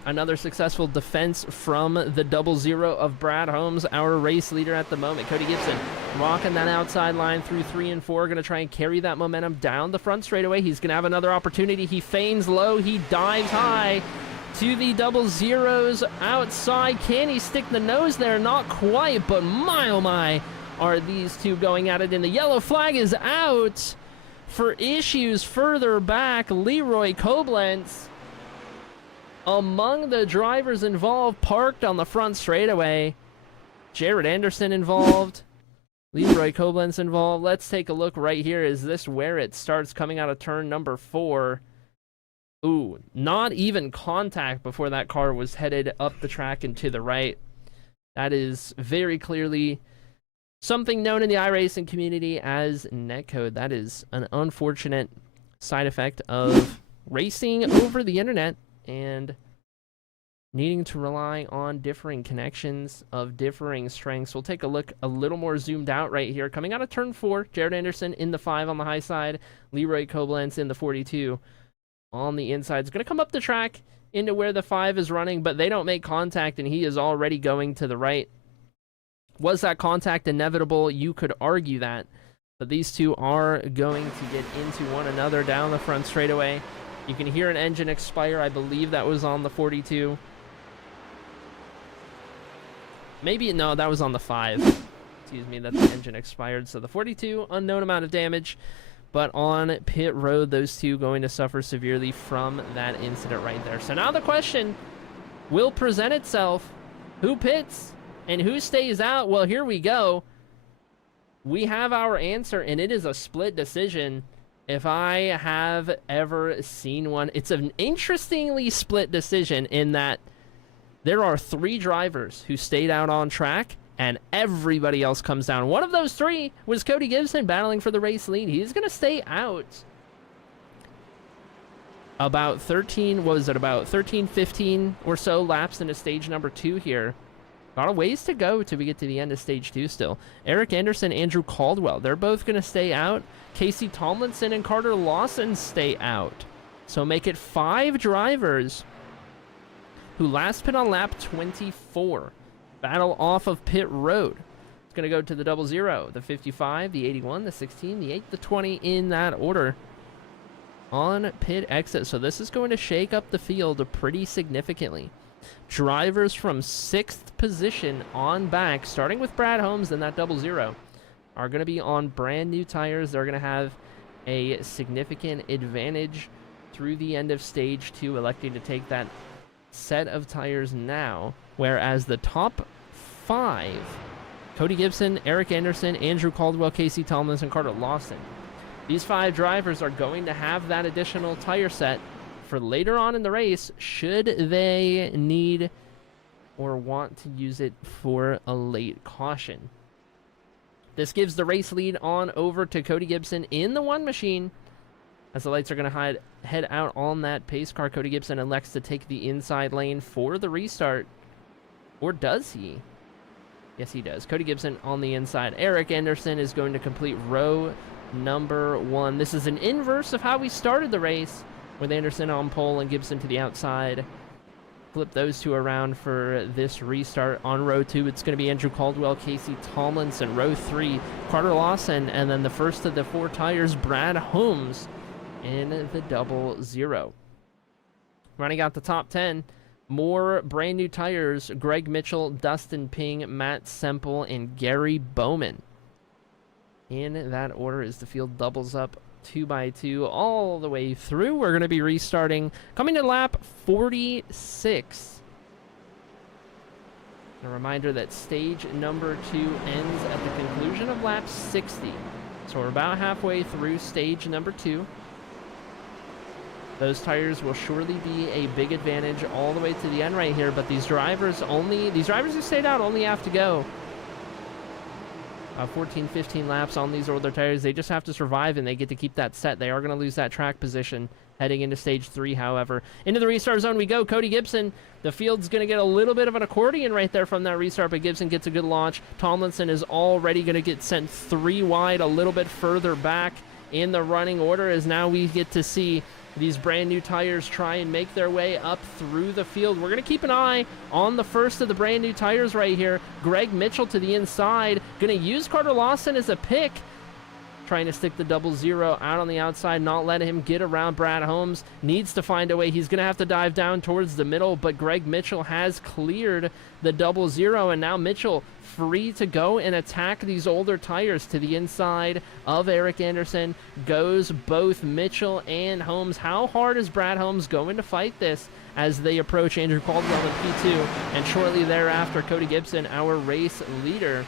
Another successful defense from the 00 of Brad Holmes, our race leader at the moment. Cody Gibson rocking that outside line through 3 and 4, going to try and carry that momentum down the front straightaway. He's going to have another opportunity. He feigns low. He dives high to the 00's outside. Can he stick the nose there? Not quite, but my oh my, are these two going at it, and the yellow flag is out for issues further back. Leroy Koblenz, among the drivers involved, parked on the front straightaway. Jared Anderson involved. Leroy Koblenz involved. Let's take a look right here. Is this where it starts coming out of turn number 4? Ooh, not even contact before that car was headed up the track and to the right. That is very clearly something known in the iRacing community as netcode. That is an unfortunate side effect of racing over the internet and needing to rely on differing connections of differing strengths. We'll take a look a little more zoomed out right here. Coming out of turn 4, Jared Anderson in the 5 on the high side, Leroy Koblenz in the 42 on the inside. It's going to come up the track into where the 5 is running, but they don't make contact, and he is already going to the right. Was that contact inevitable? You could argue that, but these two are going to get into one another down the front straightaway. You can hear an engine expire. I believe that was on the 42. Maybe, no, that was on the 5. Excuse me, that the engine expired. So the 42, unknown amount of damage. But on pit road, those two going to suffer severely from that incident right there. So now the question will present itself. Who pits and who stays out? Well, here we go. We have our answer, and it is a split decision. If I have ever seen one, it's an interestingly split decision in that there are 3 drivers who stayed out on track, and everybody else comes down. One of those 3 was Cody Gibson battling for the race lead. He's going to stay out about 13, what was it, about 13, 15 or so laps into stage number 2 here. Got a ways to go till we get to the end of stage 2 still. Eric Anderson, Andrew Caldwell, they're both going to stay out. Casey Tomlinson and Carter Lawson stay out. So make it 5 drivers who last pit on lap 24. Battle off of pit road. It's going to go to the 00, the 55, the 81, the 16, the 8, the 20 in that order on pit exit. So this is going to shake up the field pretty significantly. Drivers from 6th position on back, starting with Brad Holmes and that 00, are going to be on brand new tires. They're going to have a significant advantage through the end of stage 2, electing to take that set of tires now. Whereas the top 5, Cody Gibson, Eric Anderson, Andrew Caldwell, Casey Tomlinson, and Carter Lawson. These 5 drivers are going to have that additional tire set for later on in the race, should they need or want to use it for a late caution. This gives the race lead on over to Cody Gibson in the one machine. As the lights are going to head out on that pace car, Cody Gibson elects to take the inside lane for the restart. Or does he? Yes, he does. Cody Gibson on the inside. Eric Anderson is going to complete row number 1. This is an inverse of how we started the race, with Anderson on pole and Gibson to the outside. Flip those two around for this restart. On row 2, it's going to be Andrew Caldwell, Casey Tomlinson. Row 3, Carter Lawson, and then the first of the 4 tires, Brad Holmes, in the 00. Running out the top 10, more brand new tires, Greg Mitchell, Dustin Ping, Matt Semple, and Gary Bowman. In that order as the field doubles up 2x2 all the way through. We're going to be restarting, coming to lap 46. A reminder that stage number 2 ends at the conclusion of lap 60. So we're about halfway through stage number 2. Those tires will surely be a big advantage all the way to the end right here, but these drivers who stayed out only have to go 14, 15 laps on these older tires. They just have to survive, and they get to keep that set. They are going to lose that track position heading into stage 3, however. Into the restart zone we go. Cody Gibson, the field's going to get a little bit of an accordion right there from that restart, but Gibson gets a good launch. Tomlinson is already going to get sent 3 wide, a little bit further back in the running order, as now we get to see these brand new tires try and make their way up through the field. We're going to keep an eye on the first of the brand new tires right here. Greg Mitchell to the inside. Going to use Carter Lawson as a pick. Trying to stick the 00 out on the outside, not let him get around Brad Holmes. Needs to find a way. He's going to have to dive down towards the middle, but Greg Mitchell has cleared the 00, and now Mitchell free to go and attack these older tires to the inside of Eric Anderson. Goes both Mitchell and Holmes. How hard is Brad Holmes going to fight this as they approach Andrew Caldwell in P2, and shortly thereafter, Cody Gibson, our race leader.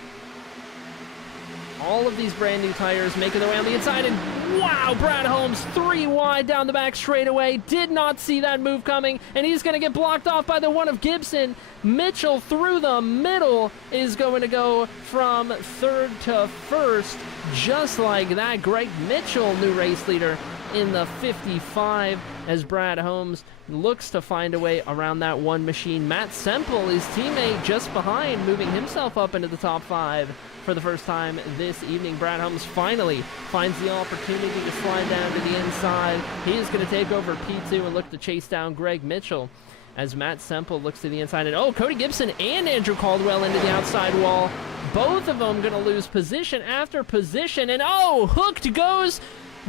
All of these brand new tires making their way on the inside, and wow, Brad Holmes 3 wide down the back straightaway. Did not see that move coming, and he's going to get blocked off by the one of Gibson. Mitchell through the middle is going to go from 3rd to 1st, just like that. Greg Mitchell, new race leader in the 55, as Brad Holmes looks to find a way around that one machine. Matt Semple, his teammate, just behind, moving himself up into the top 5 for the first time this evening. Brad Holmes finally finds the opportunity to slide down to the inside. He is going to take over P2 and look to chase down Greg Mitchell as Matt Semple looks to the inside. And oh, Cody Gibson and Andrew Caldwell into the outside wall. Both of them going to lose position after position. And oh, hooked goes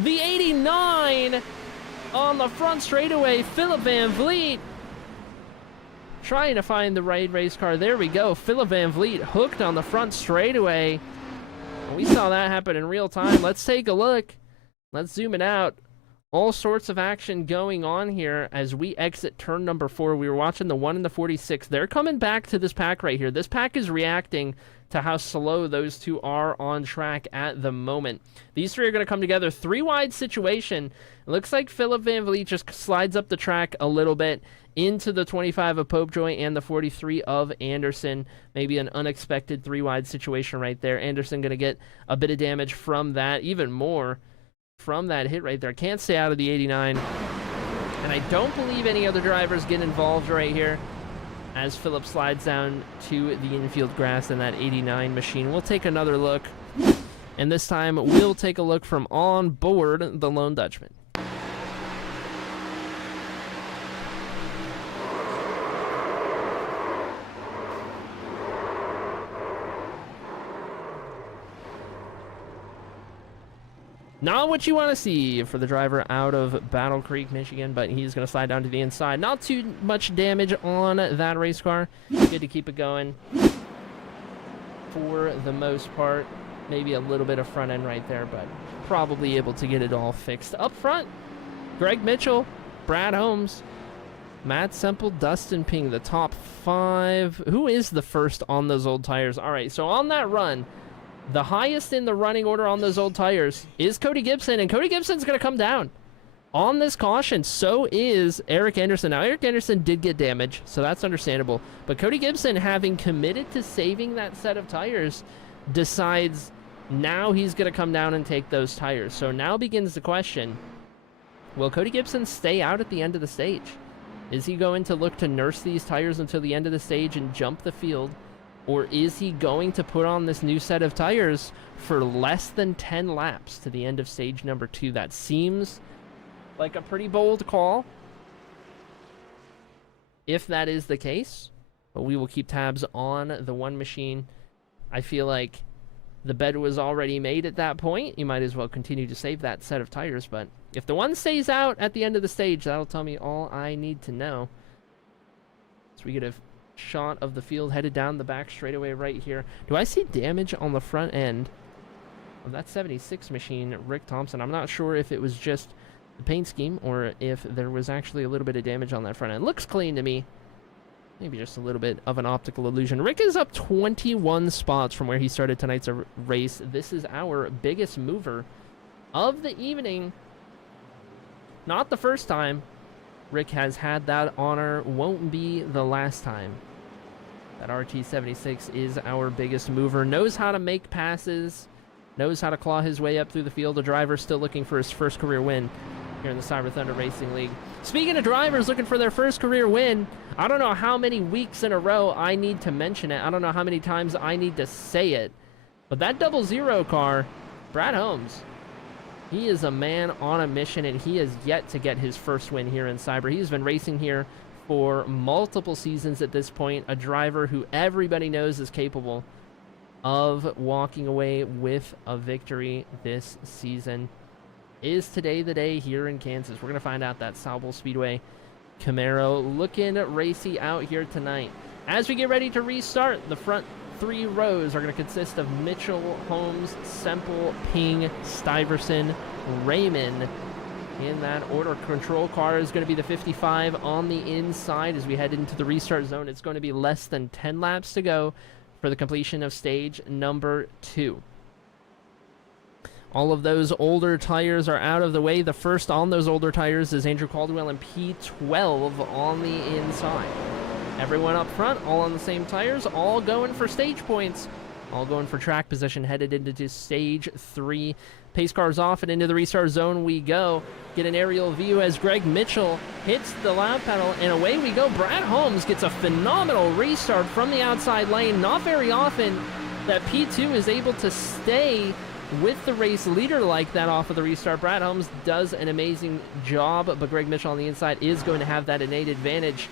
the 89 on the front straightaway. Philip Van Vliet trying to find the right race car. There we go. Philip Van Vliet hooked on the front straightaway. We saw that happen in real time. Let's take a look. Let's zoom it out. All sorts of action going on here as we exit turn number 4. We were watching the 1 and the 46. They're coming back to this pack right here. This pack is reacting to how slow those two are on track at the moment. These three are going to come together. 3 wide situation. It looks like Philip Van Vliet just slides up the track a little bit into the 25 of Popejoy and the 43 of Anderson. Maybe an unexpected 3 wide situation right there. Anderson going to get a bit of damage from that, even more from that hit right there. Can't stay out of the 89. And I don't believe any other drivers get involved right here as Philip slides down to the infield grass in that 89 machine. We'll take another look, and this time we'll take a look from on board the Lone Dutchman. Not what you want to see for the driver out of Battle Creek, Michigan, but he's going to slide down to the inside. Not too much damage on that race car. Good to keep it going for the most part. Maybe a little bit of front end right there, but probably able to get it all fixed. Up front, Greg Mitchell, Brad Holmes, Matt Semple, Dustin Ping, the top 5. Who is the first on those old tires? All right, so on that run, the highest in the running order on those old tires is Cody Gibson, and Cody Gibson's going to come down on this caution. So is Eric Anderson. Now, Eric Anderson did get damage, so that's understandable. But Cody Gibson, having committed to saving that set of tires, decides Now he's going to come down and take those tires. So now begins the question, will Cody Gibson stay out at the end of the stage? Is he going to look to nurse these tires until the end of the stage and jump the field? Or is he going to put on this new set of tires for less than 10 laps to the end of stage number 2? That seems like a pretty bold call. If that is the case, we will keep tabs on the one machine. I feel like the bed was already made at that point. You might as well continue to save that set of tires, but if the one stays out at the end of the stage, that'll tell me all I need to know. So we get a shot of the field headed down the back straightaway right here. Do I see damage on the front end of that 76 machine, Rick Thompson? I'm not sure if it was just the paint scheme or if there was actually a little bit of damage on that front end. Looks clean to me. Maybe just a little bit of an optical illusion. Rick is up 21 spots from where he started tonight's race. This is our biggest mover of the evening. Not the first time Rick has had that honor. Won't be the last time. That RT76 is our biggest mover. Knows how to make passes. Knows how to claw his way up through the field. A driver still looking for his first career win here in the Cyber Thunder Racing League. Speaking of drivers looking for their first career win, I don't know how many weeks in a row I need to mention it. I don't know how many times I need to say it. But that 00 car, Brad Holmes, he is a man on a mission, and he has yet to get his first win here in Cyber. He's been racing here for multiple seasons at this point. A driver who everybody knows is capable of walking away with a victory this season. Is today the day here in Kansas? We're going to find out. That Sauble Speedway Camaro looking racy out here tonight. As we get ready to restart, the front 3 rows are going to consist of Mitchell, Holmes, Semple, Ping, Stuyvesant, Raymond. In that order, control car is going to be the 55 on the inside as we head into the restart zone. It's going to be less than 10 laps to go for the completion of stage number 2. All of those older tires are out of the way. The first on those older tires is Andrew Caldwell in P12 on the inside. Everyone up front, all on the same tires, all going for stage points, all going for track position, headed into stage 3. Pace cars off and into the restart zone we go. Get an aerial view as Greg Mitchell hits the loud pedal, and away we go. Brad Holmes gets a phenomenal restart from the outside lane. Not very often that P2 is able to stay with the race leader like that off of the restart. Brad Holmes does an amazing job, but Greg Mitchell on the inside is going to have that innate advantage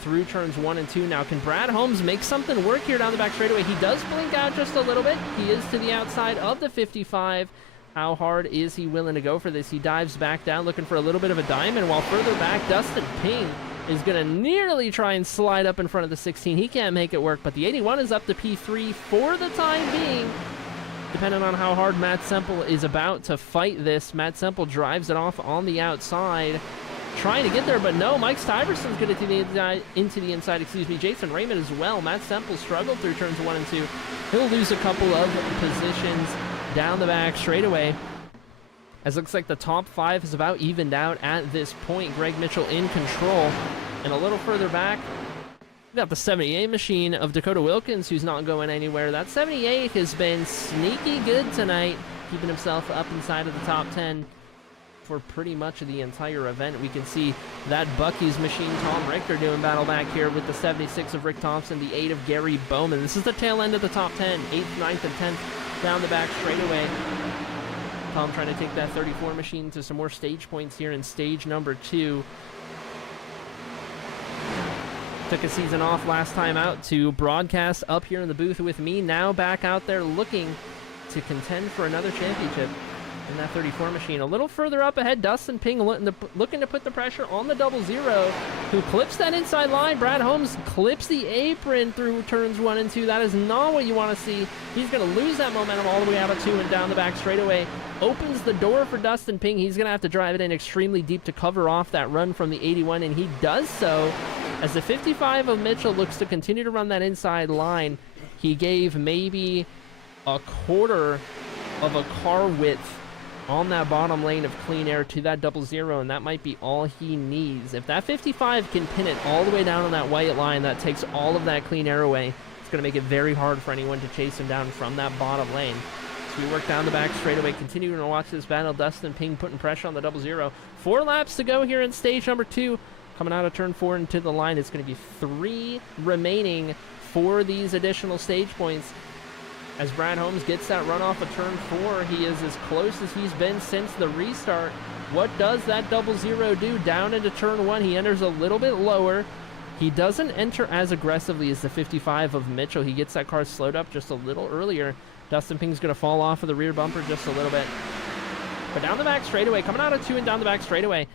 through turns 1 and 2. Now, can Brad Holmes make something work here down the back straightaway? He does blink out just a little bit. He is to the outside of the 55. How hard is he willing to go for this? He dives back down looking for a little bit of a diamond, while further back, Dustin Ping is going to nearly try and slide up in front of the 16. He can't make it work, but the 81 is up to P3 for the time being. Depending on how hard Matt Semple is about to fight this, Matt Semple drives it off on the outside, trying to get there, but no, Mike Stuyvesant's going into the inside, excuse me, Jason Raymond as well. Matt Semple struggled through turns 1 and 2. He'll lose a couple of positions down the back straightaway, as it looks like the top 5 is about evened out at this point. Greg Mitchell in control, and a little further back, we got the 78 machine of Dakota Wilkins, who's not going anywhere. That 78 has been sneaky good tonight, keeping himself up inside of the top 10 for pretty much the entire event. We can see that Bucky's machine, Tom Richter, doing battle back here with the 76 of Rick Thompson, the 8 of Gary Bowman. This is the tail end of the top 10, 8th, 9th, and 10th down the back straightaway. Tom trying to take that 34 machine to some more stage points here in stage number 2. Took a season off last time out to broadcast up here in the booth with me. Now back out there looking to contend for another championship in that 34 machine. A little further up ahead, Dustin Ping looking to put the pressure on the 00, who clips that inside line. Brad Holmes clips the apron through turns 1 and 2. That is not what you want to see. He's going to lose that momentum all the way out of 2 and down the back straightaway. Opens the door for Dustin Ping. He's going to have to drive it in extremely deep to cover off that run from the 81, and he does so as the 55 of Mitchell looks to continue to run that inside line. He gave maybe a quarter of a car width on that bottom lane of clean air to that 00, and that might be all he needs. If that 55 can pin it all the way down on that white line, that takes all of that clean air away. It's going to make it very hard for anyone to chase him down from that bottom lane. We work down the back straightaway, continuing to watch this battle. Dustin Ping putting pressure on the 00. 4 laps to go here in stage number 2. Coming out of turn 4 into the line. It's going to be 3 remaining for these additional stage points. As Brad Holmes gets that run off of turn 4, he is as close as he's been since the restart. What does that 00 do? Down into turn 1, he enters a little bit lower. He doesn't enter as aggressively as the 55 of Mitchell. He gets that car slowed up just a little earlier. Dustin Ping's going to fall off of the rear bumper just a little bit. But down the back straightaway, coming out of 2 and down the back straightaway,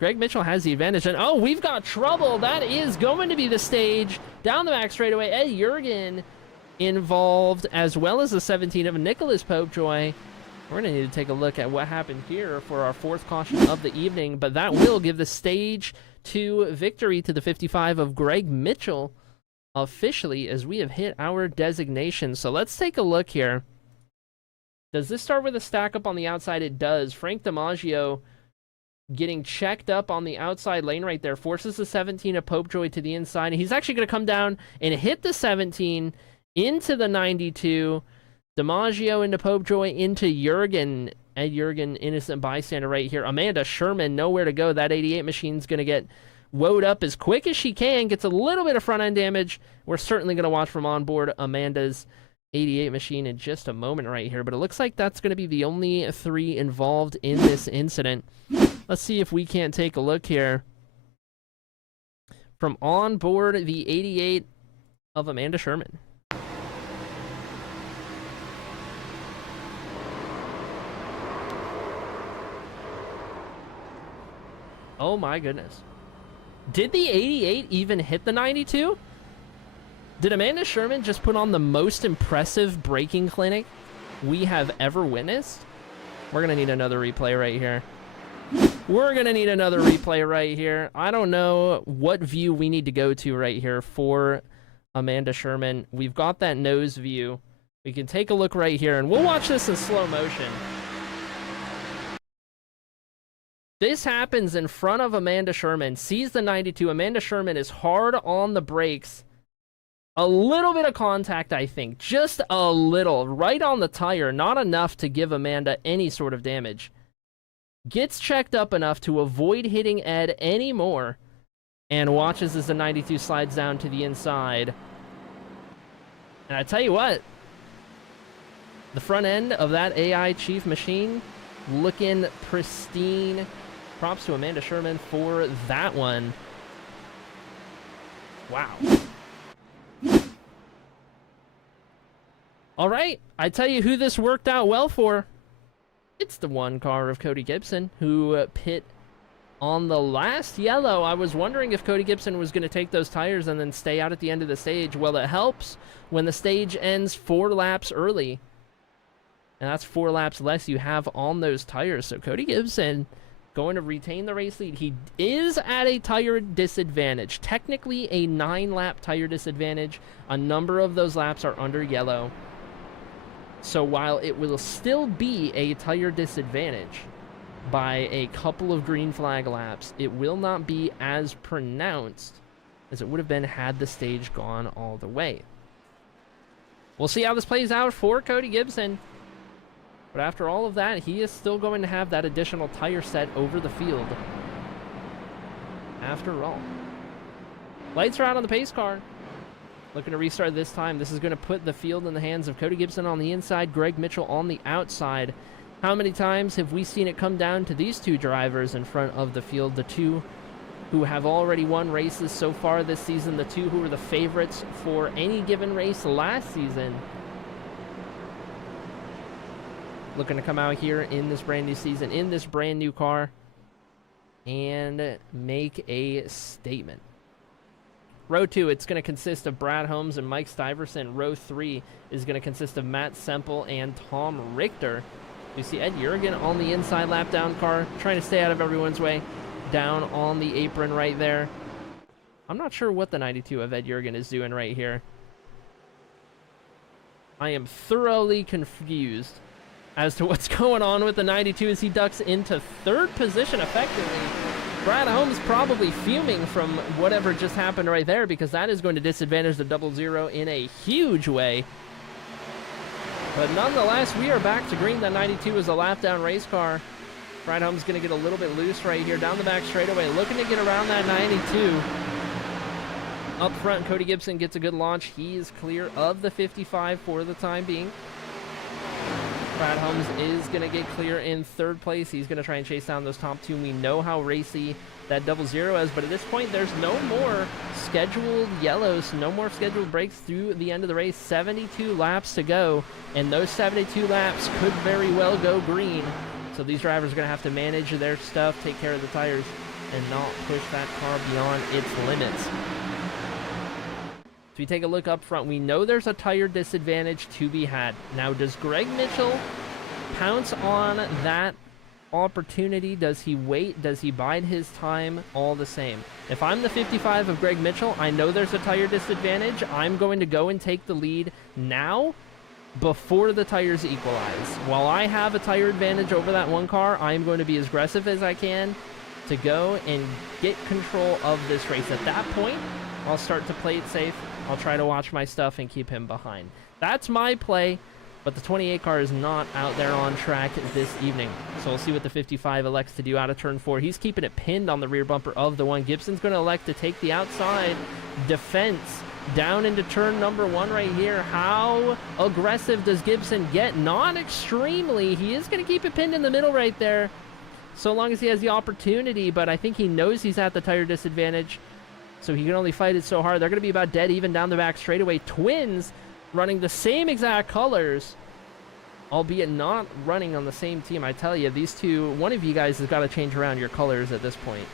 Greg Mitchell has the advantage. And oh, we've got trouble. That is going to be the stage. Down the back straightaway, Ed Jurgen involved, as well as the 17 of Nicholas Popejoy. We're going to need to take a look at what happened here for our 4th caution of the evening. But that will give the stage 2 victory to the 55 of Greg Mitchell officially, as we have hit our designation. So let's take a look here. Does this start with a stack up on the outside? It does. Frank DiMaggio getting checked up on the outside lane right there, forces the 17 of Popejoy to the inside, and he's actually going to come down and hit the 17 into the 92. DiMaggio into Popejoy into Jurgen. Ed Jurgen, innocent bystander right here. Amanda Sherman, nowhere to go. That 88 machine's going to get woed up as quick as she can, gets a little bit of front end damage. We're certainly going to watch from on board Amanda's 88 machine in just a moment right here, but it looks like that's going to be the only 3 involved in this incident. Let's see if we can't take a look here from on board the 88 of Amanda Sherman. Oh my goodness. Did the 88 even hit the 92? Did Amanda Sherman just put on the most impressive braking clinic we have ever witnessed? We're going to need another replay right here. We're going to need another replay right here. I don't know what view we need to go to right here for Amanda Sherman. We've got that nose view. We can take a look right here, and we'll watch this in slow motion. This happens in front of Amanda Sherman, sees the 92. Amanda Sherman is hard on the brakes. A little bit of contact, I think. Just a little. Right on the tire. Not enough to give Amanda any sort of damage. Gets checked up enough to avoid hitting Ed anymore. And watches as the 92 slides down to the inside. And I tell you what. The front end of that AI Chief machine looking pristine. Props to Amanda Sherman for that one. Wow. All right, I tell you who this worked out well for. It's the one car of Cody Gibson, who pit on the last yellow. I was wondering if Cody Gibson was going to take those tires and then stay out at the end of the stage. Well, it helps when the stage ends 4 laps early. And that's 4 laps less you have on those tires. So Cody Gibson going to retain the race lead. He is at a tire disadvantage. Technically a 9-lap tire disadvantage. A number of those laps are under yellow. So while it will still be a tire disadvantage by a couple of green flag laps, it will not be as pronounced as it would have been had the stage gone all the way. We'll see how this plays out for Cody Gibson. But after all of that, he is still going to have that additional tire set over the field. After all. Lights are out on the pace car. Looking to restart this time. This is going to put the field in the hands of Cody Gibson on the inside, Greg Mitchell on the outside. How many times have we seen it come down to these 2 drivers in front of the field? The 2 who have already won races so far this season. The 2 who were the favorites for any given race last season. Looking to come out here in this brand new season, in this brand new car, and make a statement. Row 2, it's going to consist of Brad Holmes and Mike Stuyvesant. Row 3 is going to consist of Matt Semple and Tom Richter. You see Ed Jurgen on the inside lap down car, trying to stay out of everyone's way. Down on the apron right there. I'm not sure what the 92 of Ed Jurgen is doing right here. I am thoroughly confused as to what's going on with the 92 as he ducks into 3rd position effectively. Brad Holmes probably fuming from whatever just happened right there, because that is going to disadvantage the 00 in a huge way. But nonetheless, we are back to green. That 92 is a lap down race car. Brad Holmes going to get a little bit loose right here down the back straightaway, looking to get around that 92. Up front, Cody Gibson gets a good launch. He is clear of the 55 for the time being. Brad Holmes is going to get clear in third place. He's going to try and chase down those top two. We know how racy that 00 is, but at this point, there's no more scheduled yellows, no more scheduled breaks through the end of the race. 72 laps to go, and those 72 laps could very well go green. So these drivers are going to have to manage their stuff, take care of the tires, and not push that car beyond its limits. So we take a look up front. We know there's a tire disadvantage to be had. Now, does Greg Mitchell pounce on that opportunity? Does he wait? Does he bide his time? All the same. If I'm the 55 of Greg Mitchell, I know there's a tire disadvantage. I'm going to go and take the lead now before the tires equalize. While I have a tire advantage over that one car, I'm going to be as aggressive as I can to go and get control of this race. At that point, I'll start to play it safe. I'll try to watch my stuff and keep him behind. That's my play, but the 28 car is not out there on track this evening. So we'll see what the 55 elects to do out of turn 4. He's keeping it pinned on the rear bumper of the one. Gibson's going to elect to take the outside defense down into turn number 1 right here. How aggressive does Gibson get? Not extremely. He is going to keep it pinned in the middle right there, so long as he has the opportunity, but I think he knows he's at the tire disadvantage, so he can only fight it so hard. They're going to be about dead even down the back straightaway. Twins running the same exact colors, albeit not running on the same team. I tell you, these two, one of you guys has got to change around your colors at this point,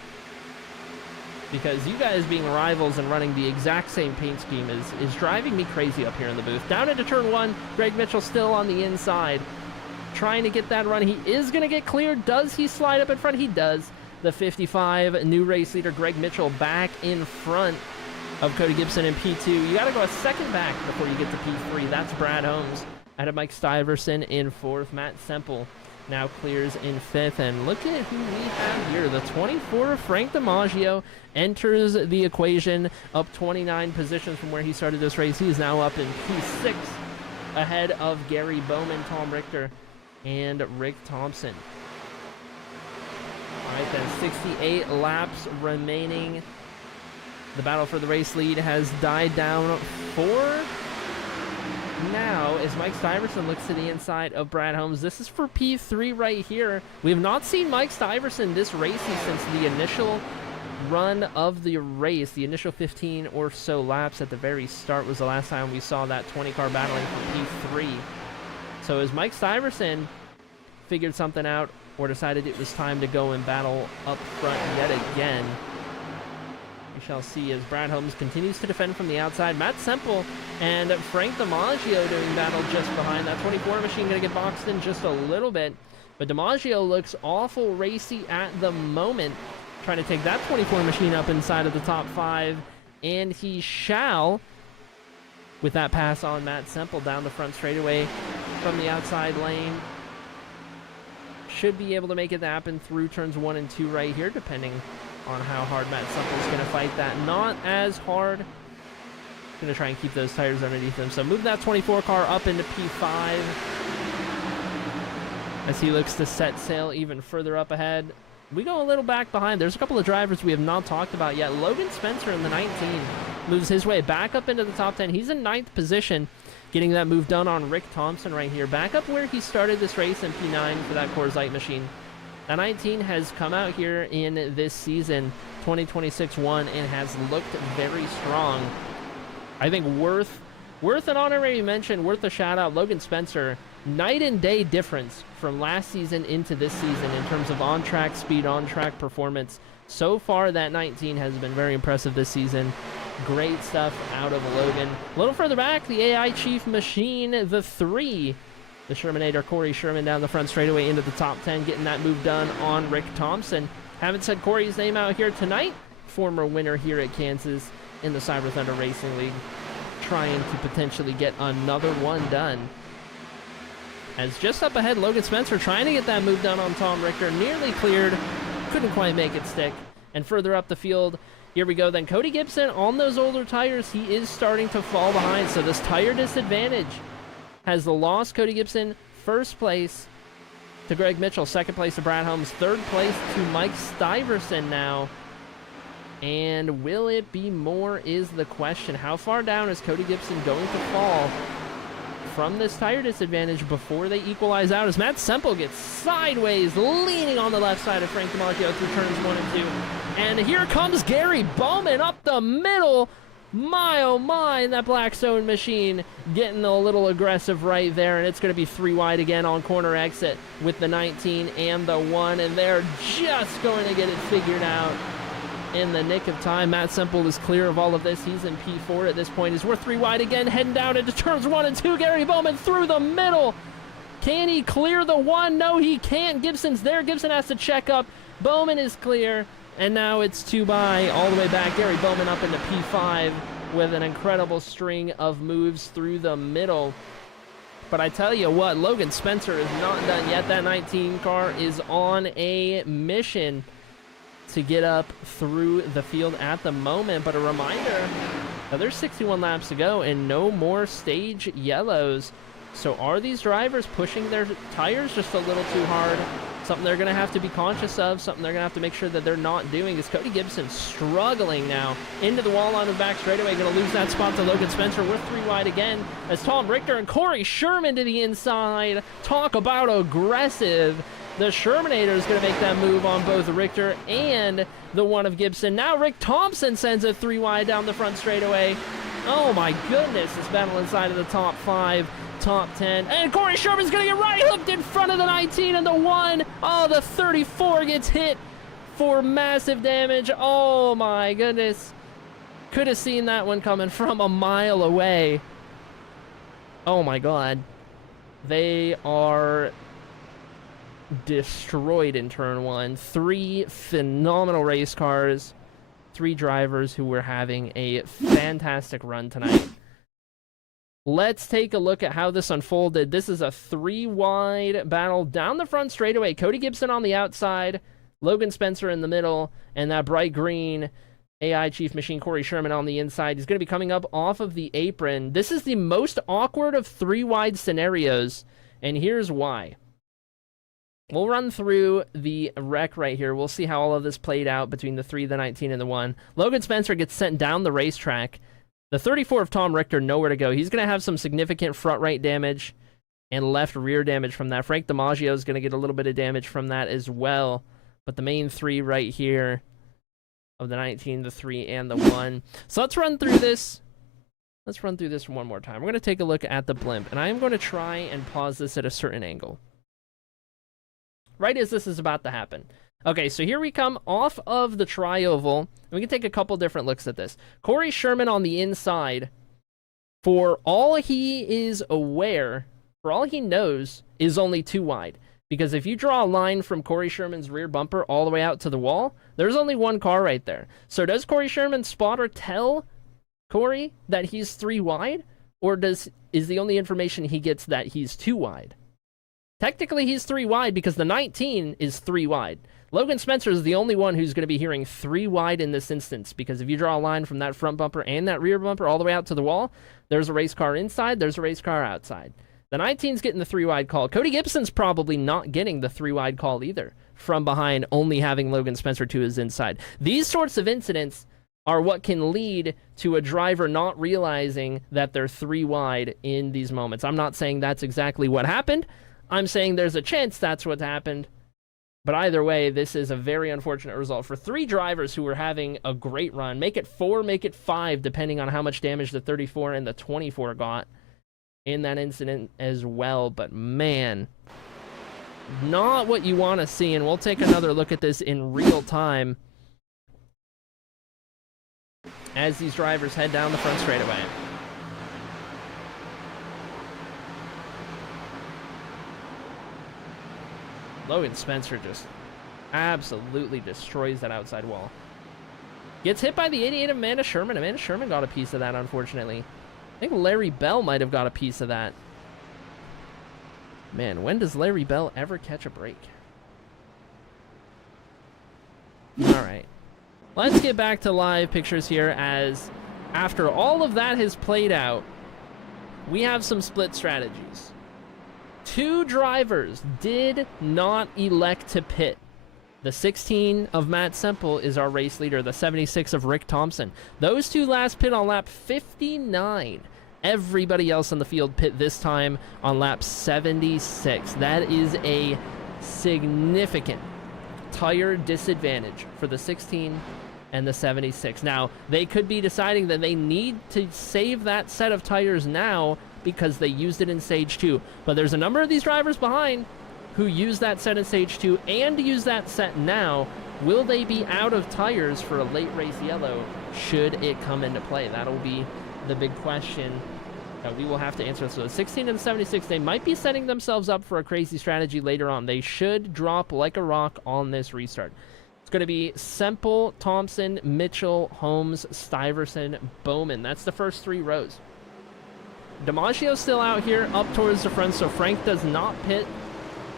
because you guys being rivals and running the exact same paint scheme is driving me crazy up here in the booth. Down into turn 1, Greg Mitchell still on the inside, trying to get that run. He is going to get cleared. Does he slide up in front? He does. The 55 new race leader, Greg Mitchell, back in front of Cody Gibson in P2. You got to go a second back before you get to P3. That's Brad Holmes. Out of Mike Stiverson in 4th. Matt Semple now clears in 5th. And look at who we have here. The 24, Frank DiMaggio, enters the equation, up 29 positions from where he started this race. He is now up in P6, ahead of Gary Bowman, Tom Richter, and Rick Thompson. All right, then, 68 laps remaining. The battle for the race lead has died down for now as Mike Stiverson looks to the inside of Brad Holmes. This is for P3 right here. We have not seen Mike Stiverson this racy since the initial run of the race. The initial 15 or so laps at the very start was the last time we saw that 20 car battling for P3. So as Mike Stiverson figured something out or decided it was time to go and battle up front yet again, we shall see as Brad Holmes continues to defend from the outside. Matt Semple and Frank DiMaggio doing battle just behind. That 24 machine going to get boxed in just a little bit, but DiMaggio looks awful racy at the moment, trying to take that 24 machine up inside of the top 5, and he shall, with that pass on Matt Semple down the front straightaway from the outside lane. Should be able to make it happen through turns 1 and 2 right here, depending on how hard Matt Semple's going to fight that. Not as hard. Going to try and keep those tires underneath him. So move that 24 car up into P5 as he looks to set sail even further up ahead. We go a little back behind. There's a couple of drivers we have not talked about yet. Logan Spencer in the 19 moves his way back up into the top 10. He's in 9th position, getting that move done on Rick Thompson right here. Back up where he started this race in P9 for that Coors Light machine. That 19 has come out here in this season, 2026-1, and has looked very strong. I think worth an honorary mention, worth a shout out. Logan Spencer, night and day difference from last season into this season in terms of on-track speed, on-track performance. So far, that 19 has been very impressive this season. Great stuff out of Logan. A little further back, the AI Chief Machine, the 3. The Shermanator, Corey Sherman, down the front straightaway into the top 10, getting that move done on Rick Thompson. Haven't said Corey's name out here tonight. Former winner here at Kansas in the Cyber Thunder Racing League. Trying to potentially get another one done. As just up ahead, Logan Spencer trying to get that move done on Tom Richter. Nearly cleared. Couldn't quite make it stick. And further up the field, here we go then. Cody Gibson on those older tires. He is starting to fall behind. So this tire disadvantage has lost Cody Gibson. First place to Greg Mitchell. Second place to Brad Holmes. Third place to Mike Stiverson now. And will it be more is the question. How far down is Cody Gibson going to fall from this tire disadvantage before they equalize out, as Matt Semple gets sideways, leaning on the left side of Frank DiMaggio through turns 1 and 2. And here comes Gary Bowman up the middle. My, oh my, that Blackstone machine getting a little aggressive right there, and it's going to be 3 wide again on corner exit with the 19 and the 1, and they're just going to get it figured out in the nick of time. Matt Semple is clear of all of this. He's in P4 at this point. He's worth 3 wide again, heading down into turns 1 and 2. Gary Bowman through the middle. Can he clear the 1? No, he can't. Gibson's there. Gibson has to check up. Bowman is clear, and now it's 2 by all the way back. Gary Bowman up into P5 with an incredible string of moves through the middle. But I tell you what, Logan Spencer is not done yet. That 19 car is on a mission to get up through the field at the moment. But a reminder, there's 61 laps to go and no more stage yellows. So are these drivers pushing their tires just a little too hard? Something they're going to have to be conscious of, something they're going to have to make sure that they're not doing. Is Cody Gibson struggling now into the wall on the back straightaway, going to lose that spot to Logan Spencer. We're 3 wide again as Tom Richter and Corey Sherman to the inside. Talk about aggressive. The Shermanator is going to make that move on both Richter and the 1 of Gibson. Now Rick Thompson sends it 3 wide down the front straightaway. Oh my goodness, this battle inside of the top 5. Top 10, and Corey Sherman's gonna get right hooked in front of the 19 and the 1. Oh, the 34 gets hit for massive damage. Oh my goodness, could have seen that one coming from a mile away. Oh my god, they are destroyed in turn 1. 3 phenomenal race cars, 3 drivers who were having a fantastic run tonight. Let's take a look at how this unfolded. This is a 3 wide battle down the front straightaway. Cody Gibson on the outside, Logan Spencer in the middle, and that bright green AI Chief Machine Corey Sherman on the inside. He's going to be coming up off of the apron. This is the most awkward of 3 wide scenarios, and here's why. We'll run through the wreck right here. We'll see how all of this played out between the 3, the 19, and the 1. Logan Spencer gets sent down the racetrack. The 34 of Tom Richter, nowhere to go. He's going to have some significant front right damage and left rear damage from that. Frank DiMaggio is going to get a little bit of damage from that as well. But the main 3 right here of the 19, the 3, and the 1. So let's run through this. Let's run through this one more time. We're going to take a look at the blimp, and I am going to try and pause this at a certain angle. Right as this is about to happen. Okay, so here we come off of the tri-oval. We can take a couple different looks at this. Corey Sherman on the inside, for all he is aware, for all he knows, is only 2 wide. Because if you draw a line from Corey Sherman's rear bumper all the way out to the wall, there's only 1 car right there. So does Corey Sherman's spotter tell Corey that he's 3 wide? Or is the only information he gets that he's 2 wide? Technically, he's 3 wide because the 19 is 3 wide. Logan Spencer is the only one who's going to be hearing 3 wide in this instance, because if you draw a line from that front bumper and that rear bumper all the way out to the wall, there's a race car inside, there's a race car outside. The 19's getting the 3 wide call. Cody Gibson's probably not getting the 3 wide call either, from behind, only having Logan Spencer to his inside. These sorts of incidents are what can lead to a driver not realizing that they're 3 wide in these moments. I'm not saying that's exactly what happened. I'm saying there's a chance that's what happened. But either way, this is a very unfortunate result for 3 drivers who were having a great run. Make it 4, make it 5, depending on how much damage the 34 and the 24 got in that incident as well. But man, not what you want to see. And we'll take another look at this in real time as these drivers head down the front straightaway. Logan Spencer just absolutely destroys that outside wall. Gets hit by the 88 of Amanda Sherman. Amanda Sherman got a piece of that, unfortunately. I think Larry Bell might have got a piece of that. Man, when does Larry Bell ever catch a break? All right. Let's get back to live pictures here, as after all of that has played out, we have some split strategies. 2 drivers did not elect to pit. The 16 of Matt Semple is our race leader, the 76 of Rick Thompson. Those 2 last pit on lap 59. Everybody else on the field pit this time on lap 76. That is a significant tire disadvantage for the 16 and the 76. Now, they could be deciding that they need to save that set of tires now because they used it in stage 2. But there's a number of these drivers behind who use that set in stage 2 and use that set now. Will they be out of tires for a late race yellow should it come into play? That'll be the big question that we will have to answer. So the 16 and the 76, they might be setting themselves up for a crazy strategy later on. They should drop like a rock on this restart. It's going to be Semple, Thompson, Mitchell, Holmes, Stuyvesant, Bowman. That's the first 3 rows. DiMaggio's still out here up towards the front, so Frank does not pit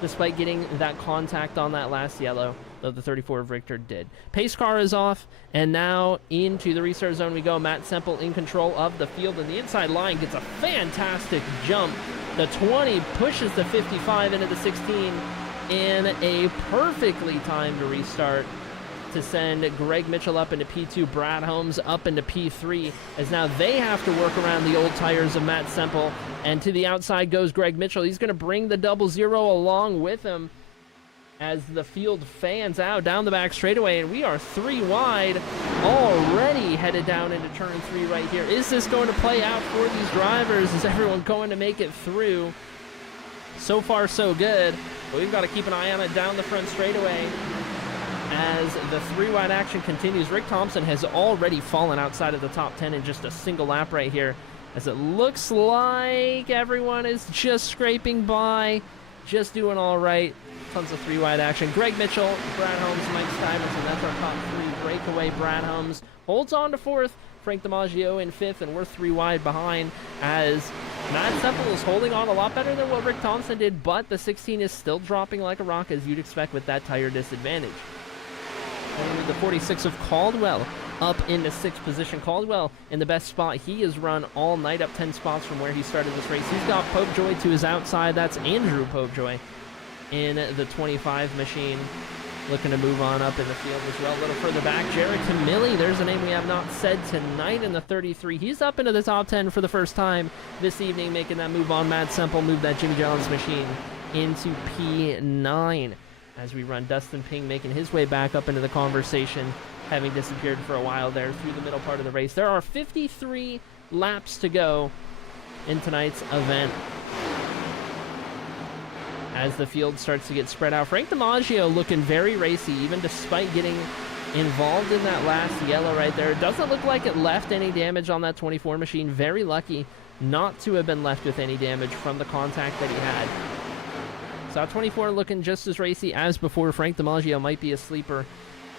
despite getting that contact on that last yellow, though the 34 of Richter did. Pace car is off, and now into the restart zone we go. Matt Semple in control of the field, and the inside line gets a fantastic jump. The 20 pushes the 55 into the 16 in a perfectly timed restart to send Greg Mitchell up into P2, Brad Holmes up into P3, as now they have to work around the old tires of Matt Semple. And to the outside goes Greg Mitchell. He's going to bring the 00 along with him as the field fans out down the back straightaway, and we are 3 wide, already headed down into turn 3 right here. Is this going to play out for these drivers? Is everyone going to make it through? So far, so good. But we've got to keep an eye on it down the front straightaway as the 3 wide action continues. Rick Thompson has already fallen outside of the top 10 in just a single lap right here, as it looks like everyone is just scraping by, just doing all right. Tons of 3 wide action. Greg Mitchell, Brad Holmes, Mike Stuyvesant. That's our top 3. Breakaway. Brad Holmes holds on to 4th. Frank DiMaggio in 5th, and we're 3 wide behind as Matt Semple is holding on a lot better than what Rick Thompson did, but the 16 is still dropping like a rock, as you'd expect with that tire disadvantage. And with the 46 of Caldwell up in the 6th position. Caldwell in the best spot. He has run all night, up 10 spots from where he started this race. He's got Popejoy to his outside. That's Andrew Popejoy in the 25 machine, looking to move on up in the field as well. A little further back, Jared Camilli, there's a name we have not said tonight, in the 33. He's up into the top 10 for the first time this evening, making that move on. Matt Semple moved that Jimmy John's machine into P9 as we run. Dustin Ping making his way back up into the conversation, having disappeared for a while there through the middle part of the race. There are 53 laps to go in tonight's event as the field starts to get spread out. Frank DiMaggio looking very racy, even despite getting involved in that last yellow right there. It doesn't look like it left any damage on that 24 machine. Very lucky not to have been left with any damage from the contact that he had. So 24 looking just as racy as before. Frank DiMaggio might be a sleeper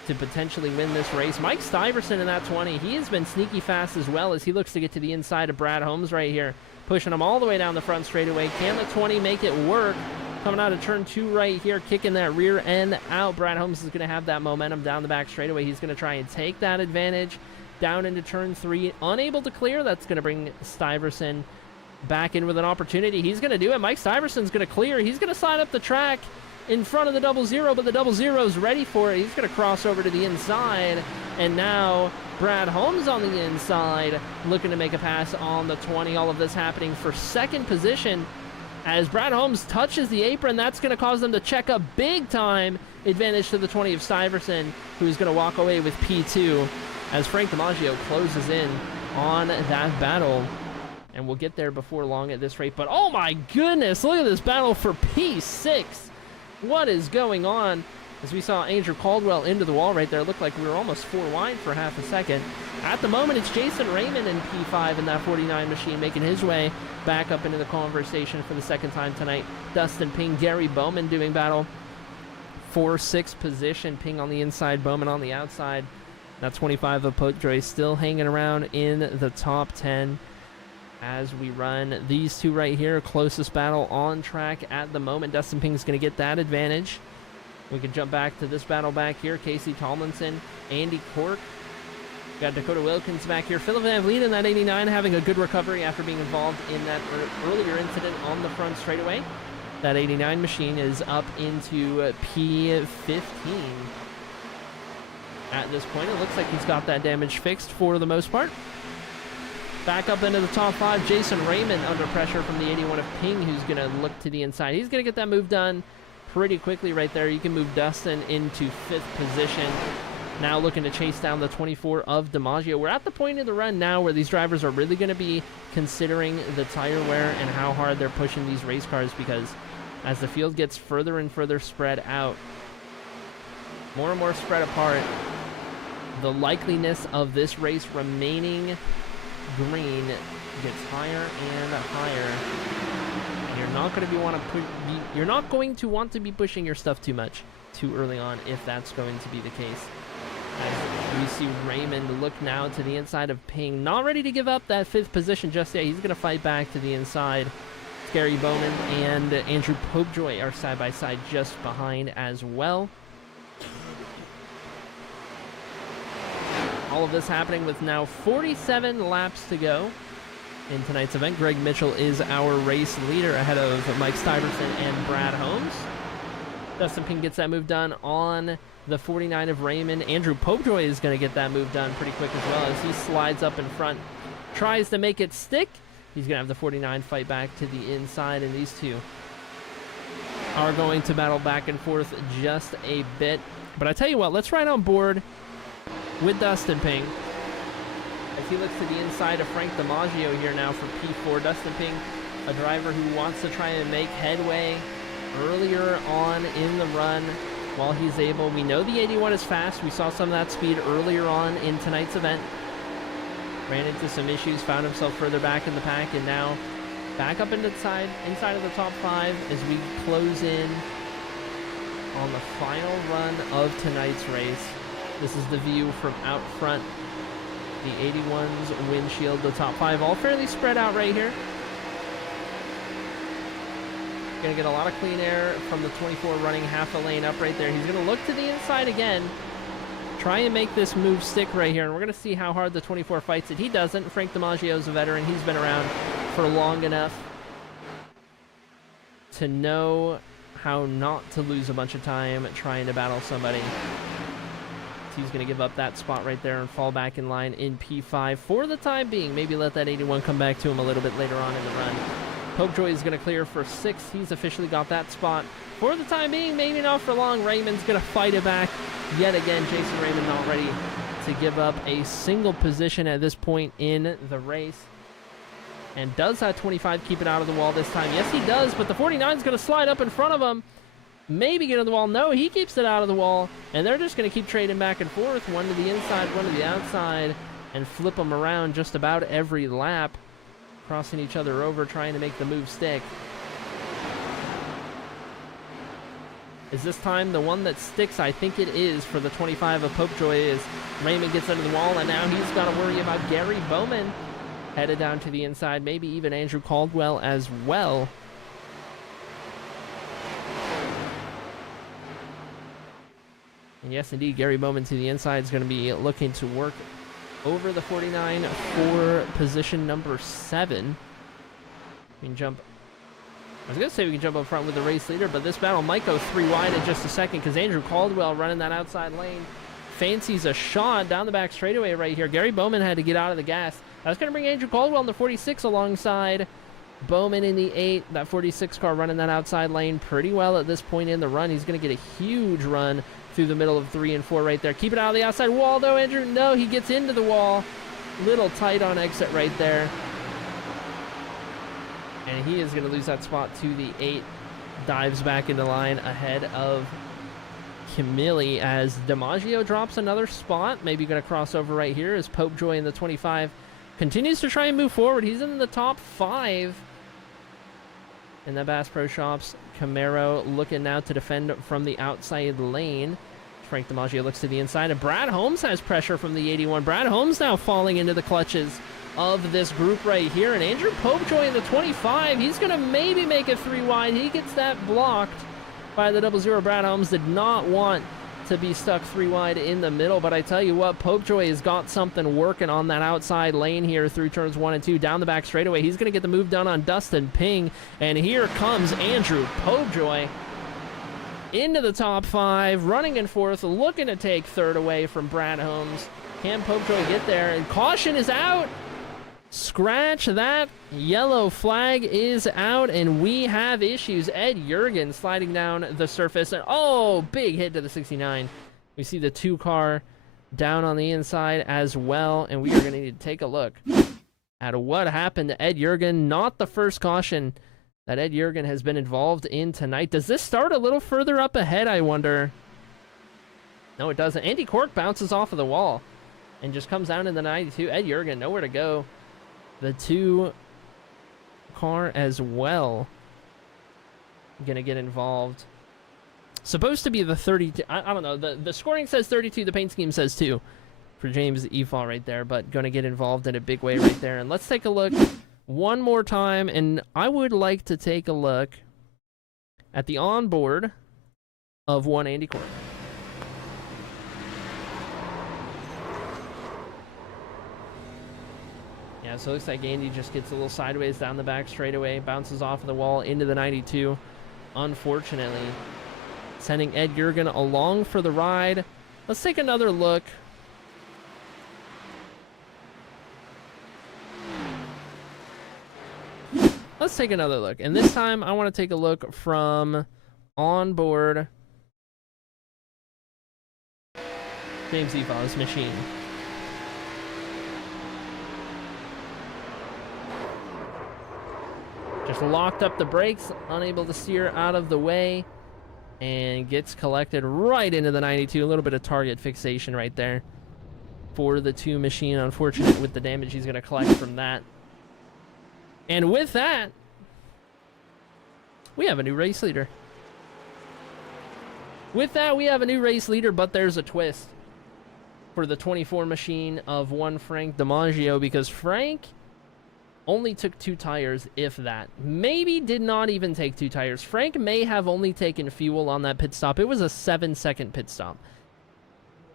to potentially win this race. Mike Stuyvesant in that 20, he has been sneaky fast as well, as he looks to get to the inside of Brad Holmes right here, pushing him all the way down the front straightaway. Can the 20 make it work? Coming out of turn 2 right here, kicking that rear end out. Brad Holmes is going to have that momentum down the back straightaway. He's going to try and take that advantage down into turn 3. Unable to clear. That's going to bring Stuyvesant back in with an opportunity. He's going to do it. Mike Stuyvesant's going to clear. He's going to slide up the track in front of the 00, but the 00 is ready for it. He's going to cross over to the inside, and now Brad Holmes on the inside looking to make a pass on the 20. All of this happening for 2nd position as Brad Holmes touches the apron. That's going to cause them to check a big time advantage to the 20 of Stuyvesant, who's going to walk away with P2 as Frank DiMaggio closes in on that battle. And we'll get there before long at this rate. But oh my goodness, look at this battle for P6. What is going on? As we saw Andrew Caldwell into the wall right there, it looked like we were almost 4 wide for half a second. At the moment, it's Jason Raymond in P5 in that 49 machine, making his way back up into the conversation for the 2nd time tonight. Dustin Ping, Gary Bowman doing battle for 6th position. Ping on the inside, Bowman on the outside. That 25 of Popejoy still hanging around in the top 10 as we run these 2 right here. Closest battle on track at the moment. Dustin Ping's going to get that advantage. We can jump back to this battle back here. Casey Tomlinson, Andy Cork Got Dakota Wilkins back here. Philip Van Vliet in that 89 having a good recovery after being involved in that earlier incident on the front straightaway. That 89 machine is up into P15. At this point, it looks like he's got that damage fixed for the most part. Back up into the top 5, Jason Raymond under pressure from the 81 of Ping, who's going to look to the inside. He's going to get that move done pretty quickly right there. You can move Dustin into 5th position. Now looking to chase down the 24 of DiMaggio. We're at the point of the run now where these drivers are really going to be considering the tire wear and how hard they're pushing these race cars, because as the field gets further and further spread out, more and more spread apart, the likeliness of this race remaining green gets higher and higher. And you're not going to want to be pushing your stuff too much too early on if that's going to be the case. As we see Raymond look now to the inside of Ping, not ready to give up that 5th position just yet. He's going to fight back to the inside. Gary Bowman and Andrew Popejoy are side by side just behind as well. All of this happening with now 47 laps to go in tonight's event. Greg Mitchell is our race leader ahead of Mike Stuyvesant and Brad Holmes. Dustin Ping gets that move done on the 49 of Raymond. Andrew Popejoy is going to get that move done pretty quick as well as he slides up in front, tries to make it stick. He's going to have the 49 fight back to the inside, and these two are going to battle back and forth just a bit. But I tell you what, let's ride on board with Dustin Ping as he looks to the inside of Frank DiMaggio here now for P4. Dustin Ping, a driver who wants to try and make headway earlier on in the run while he's able. We know the 81 is fast. We saw some of that speed earlier on in tonight's event. Ran into some issues, found himself further back in the pack, and now back up into inside of the top 5 as we close in on the final run of tonight's race. This is the view from out front. The 81's windshield, the top 5, all fairly spread out right here. Going to get a lot of clean air from the 24 running half a lane up right there. He's going to look to the inside again. Try and make this move stick right here, and we're going to see how hard the 24 fights it. He doesn't. Frank DiMaggio is a veteran. He's been around for long enough to know how not to lose a bunch of time trying to battle somebody. So he's going to give up that spot right there and fall back in line in P5 for the time being. Maybe let that 81 come back to him a little bit later on in the run. Popejoy is going to clear for 6th. He's officially got that spot for the time being. Maybe not for long. Raymond's going to fight it back yet again. Jason Raymond not ready to give up a single position at this point in the race. And does that 25 keep it out of the wall this time? Yes, he does, but the 49 is going to slide up in front of him. Maybe get on the wall. No, he keeps it out of the wall. And they're just going to keep trading back and forth. One to the inside, one to the outside. And flip them around just about every lap. Crossing each other over, trying to make the move stick. Is this time the one that sticks? I think it is for the 25 of Popejoy as Raymond gets under the wall, and now he's got to worry about Gary Bowman headed down to the inside, maybe even Andrew Caldwell as well. And yes, indeed, Gary Bowman to the inside is going to be looking to work over the 49 for position number 7. We can jump. I was going to say we can jump up front with the race leader, but this battle might go 3 wide in just a second because Andrew Caldwell running that outside lane fancies a shot down the back straightaway right here. Gary Bowman had to get out of the gas. That's going to bring Andrew Caldwell in the 46 alongside Bowman in the 8. That 46 car running that outside lane pretty well at this point in the run. He's going to get a huge run through the middle of 3 and 4 right there. Keep it out of the outside wall, though, Andrew. No, he gets into the wall. Little tight on exit right there. And he is going to lose that spot to the 8. Dives back into line ahead of Camilli as DiMaggio drops another spot. Maybe going to cross over right here as Popejoy in the 25 continues to try and move forward. He's in the top 5 in the Bass Pro Shops. Camaro looking now to defend from the outside lane. Frank DiMaggio looks to the inside, and Brad Holmes has pressure from the 81. Brad Holmes now falling into the clutches of this group right here, and Andrew Popejoy in the 25. He's going to maybe make it 3 wide. He gets that blocked by the 00. Brad Holmes did not want to be stuck 3 wide in the middle, but I tell you what, Popejoy has got something working on that outside lane here through turns 1 and 2, down the back straightaway. He's going to get the move done on Dustin Ping, and here comes Andrew Popejoy into the top 5, running in 4th, looking to take 3rd away from Brad Holmes. Can Popejoy get there? And caution is out. Scratch that. Yellow flag is out, and we have issues. Ed Jurgen sliding down the surface. And oh, big hit to the 69. We see the 2 car down on the inside as well, and we are going to need to take a look at what happened to Ed Jurgen. Not the first caution that Ed Jurgen has been involved in tonight. Does this start a little further up ahead, I wonder? No, it doesn't. Andy Cork bounces off of the wall and just comes down in the 92. Ed Jurgen, nowhere to go. The 2 car as well gonna get involved. Supposed to be the 32. I don't know. The scoring says 32. The paint scheme says 2 for James Efall right there, but gonna get involved in a big way right there. And let's take a look one more time, and I would like to take a look at the onboard of one Andy Cork. Yeah, so it looks like Andy just gets a little sideways down the back straightaway, bounces off of the wall into the 92, unfortunately, sending Ed Jurgen along for the ride. Let's take another look. Let's take another look, and this time I want to take a look from onboard James Efall's machine. Just locked up the brakes, unable to steer out of the way, and gets collected right into the 92. A little bit of target fixation right there for the 2 machine. Unfortunate with the damage he's going to collect from that. And with that, we have a new race leader. With that, we have a new race leader, but there's a twist for the 24 machine of one Frank DiMaggio, because Frank only took 2 tires, if that. Maybe did not even take 2 tires. Frank may have only taken fuel on that pit stop. It was a 7-second pit stop.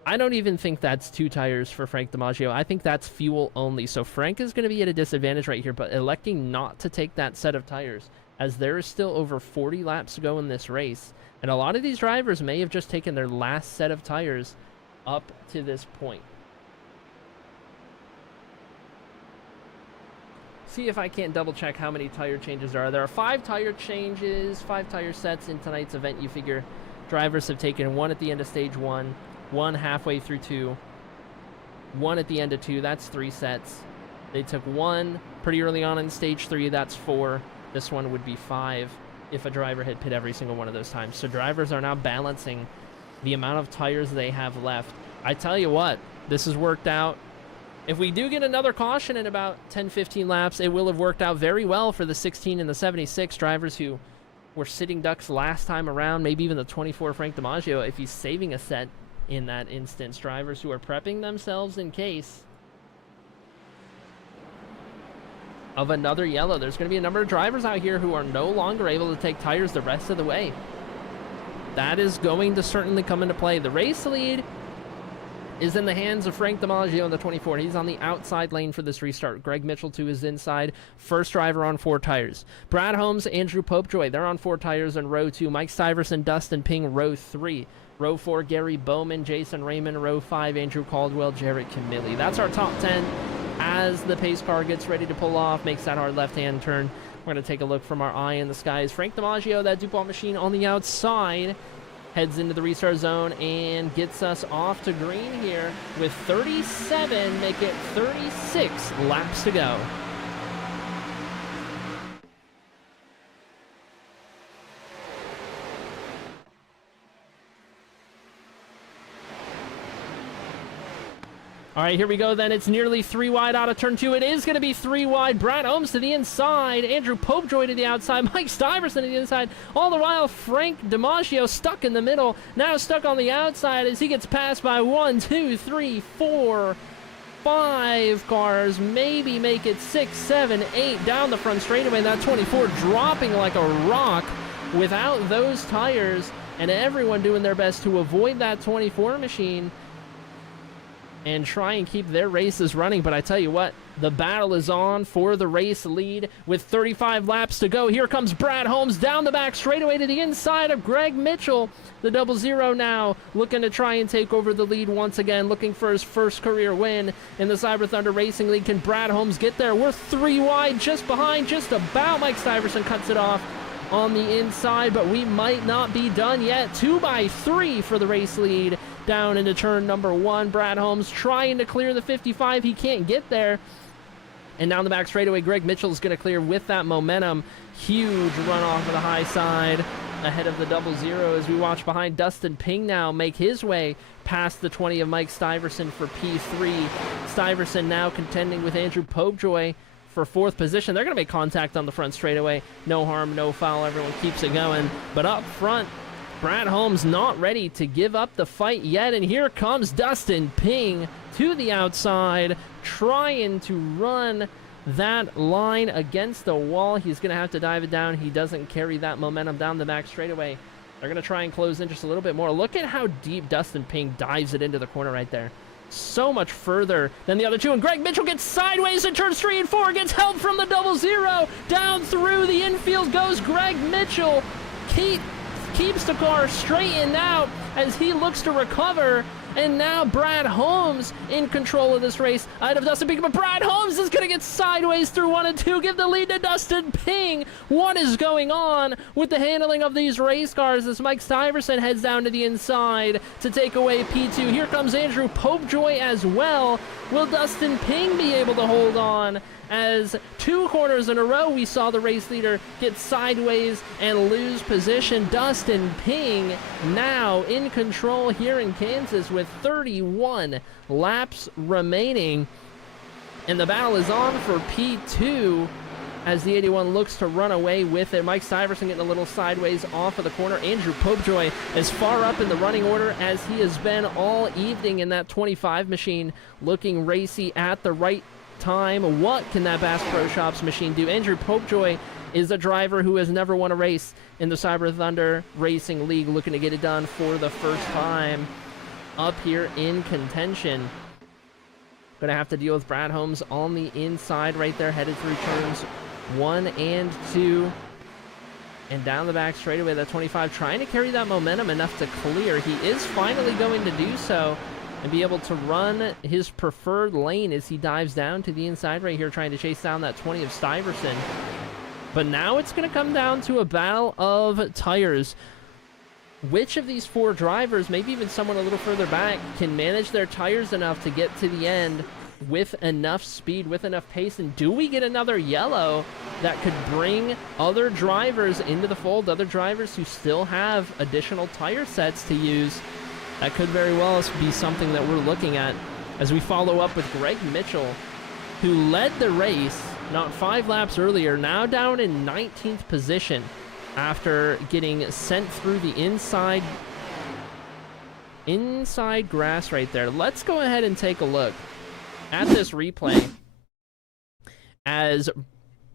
I don't even think that's 2 tires for Frank DiMaggio. I think that's fuel only. So Frank is going to be at a disadvantage right here, but electing not to take that set of tires, as there is still over 40 laps to go in this race. And a lot of these drivers may have just taken their last set of tires up to this point. See if I can't double check how many tire changes there are. There are 5 tire changes, 5 tire sets in tonight's event. You figure drivers have taken 1 at the end of stage 1, 1 halfway through 2, 1 at the end of 2. That's 3 sets. They took 1 pretty early on in stage 3. That's 4. This one would be 5 if a driver had pit every single one of those times. So drivers are now balancing the amount of tires they have left. I tell you what, this has worked out. If we do get another caution in about 10-15 laps, it will have worked out very well for the 16 and the 76 drivers who were sitting ducks last time around, maybe even the 24 Frank DiMaggio, if he's saving a set in that instance. Drivers who are prepping themselves in case of another yellow. There's going to be a number of drivers out here who are no longer able to take tires the rest of the way. That is going to certainly come into play. The race lead is in the hands of Frank DiMaggio in the 24. He's on the outside lane for this restart. Greg Mitchell to his inside. First driver on 4 tires. Brad Holmes, Andrew Popejoy, they're on 4 tires in row 2. Mike Stiverson, Dustin Ping, row 3. Row 4, Gary Bowman, Jason Raymond. Row 5, Andrew Caldwell, Jarrett Camilli. That's our top 10 as the pace car gets ready to pull off, makes that hard left-hand turn. We're going to take a look from our eye in the skies. Frank DiMaggio, that DuPont machine on the outside, heads into the restart zone and gets us off to green here with 37, make it 36 laps to go. All right, here we go then. It's nearly 3 wide out of turn 2. It is going to be 3 wide. Brad Holmes to the inside. Andrew Popejoy to the outside. Mike Stiverson to the inside. All the while, Frank DiMaggio stuck in the middle. Now stuck on the outside as he gets passed by 1, 2, 3, 4, 5 cars. Maybe make it 6, 7, 8 down the front straightaway. That 24 dropping like a rock without those tires. and everyone doing their best to avoid that 24 machine and try and keep their races running. But I tell you what, the battle is on for the race lead with 35 laps to go. Here comes Brad Holmes down the back straightaway to the inside of Greg Mitchell. The 00 now looking to try and take over the lead once again, looking for his first career win in the Cyber Thunder Racing League. Can Brad Holmes get there? We're 3 wide, just behind, just about. Mike Stiverson cuts it off on the inside, but we might not be done yet. 2 by 3 for the race lead down into turn number 1. Brad Holmes trying to clear the 55. He can't get there. And down the back straightaway, Greg Mitchell is going to clear with that momentum. Huge run off of the high side ahead of the 00 as we watch behind Dustin Ping now make his way past the 20 of Mike Stiverson for P3. Stiverson now contending with Andrew Popejoy for 4th position. They're going to make contact on the front straightaway. No harm, no foul. Everyone keeps it going. But up front, Brad Holmes not ready to give up the fight yet. And here comes Dustin Ping to the outside, trying to run that line against the wall. He's going to have to dive it down. He doesn't carry that momentum down the back straightaway. They're going to try and close in just a little bit more. Look at how deep Dustin Ping dives it into the corner right there. So much further than the other two. And Greg Mitchell gets sideways in turns 3 and 4. Gets help from the 00. Down through the infield goes Greg Mitchell. Keeps the car straightened out as he looks to recover. And now Brad Holmes in control of this race out of Dustin Ping. But Brad Holmes is going to get sideways through 1 and 2. Give the lead to Dustin Ping. What is going on with the handling of these race cars as Mike Stiverson heads down to the inside to take away P2. Here comes Andrew Popejoy as well. Will Dustin Ping be able to hold on? As 2 corners in a row, we saw the race leader get sideways and lose position. Dustin Ping now in control here in Kansas with 31 laps remaining. And the battle is on for P2 as the 81 looks to run away with it. Mike Stiverson getting a little sideways off of the corner. Andrew Popejoy as far up in the running order as he has been all evening in that 25 machine, looking racy at the right time. What can that Bass Pro Shops machine do? Andrew Popejoy is a driver who has never won a race in the Cyber Thunder Racing League, looking to get it done for the first time up here in contention. Gonna have to deal with Brad Holmes on the inside right there, headed through turns 1 and 2. And down the back straightaway, that 25 trying to carry that momentum enough to clear. He is finally going to do so and be able to run his preferred lane as he dives down to the inside right here, trying to chase down that 20 of Stiverson. But now it's going to come down to a battle of tires. Which of these 4 drivers, maybe even someone a little further back, can manage their tires enough to get to the end with enough speed, with enough pace? And do we get another yellow that could bring other drivers into the fold, other drivers who still have additional tire sets to use? That could very well be something that we're looking at as we follow up with Greg Mitchell, who led the race not 5 laps earlier, now down in 19th position after getting sent through the inside grass right there. Let's go ahead and take a look at this replay as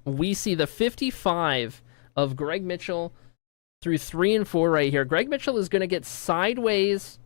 we see the 55 of Greg Mitchell through 3 and 4 right here. Greg Mitchell is going to get sideways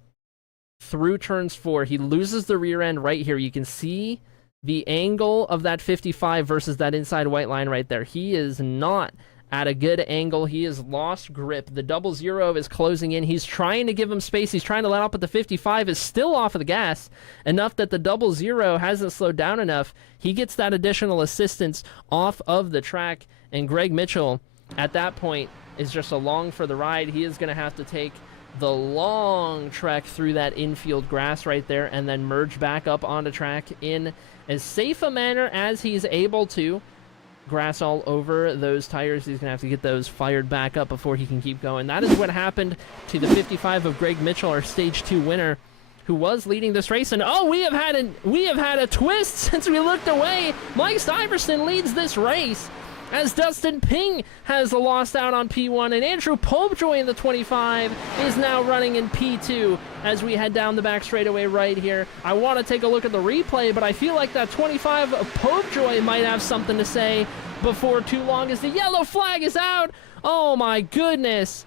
through turns 4. He loses the rear end right here. You can see the angle of that 55 versus that inside white line right there. He is not at a good angle. He has lost grip. The 00 is closing in. He's trying to give him space. He's trying to let up, but the 55 is still off of the gas enough that the 00 hasn't slowed down enough. He gets that additional assistance off of the track, and Greg Mitchell at that point is just along for the ride. He is going to have to take the long trek through that infield grass right there and then merge back up onto track in as safe a manner as he's able to. Grass all over those tires. He's going to have to get those fired back up before he can keep going. That is what happened to the 55 of Greg Mitchell, our Stage 2 winner, who was leading this race. And oh, we have had a twist since we looked away. Mike Stiverson leads this race as Dustin Ping has lost out on P1, and Andrew Popejoy in the 25 is now running in P2 as we head down the back straightaway right here. I want to take a look at the replay, but I feel like that 25 of Popejoy might have something to say before too long as the yellow flag is out. Oh my goodness.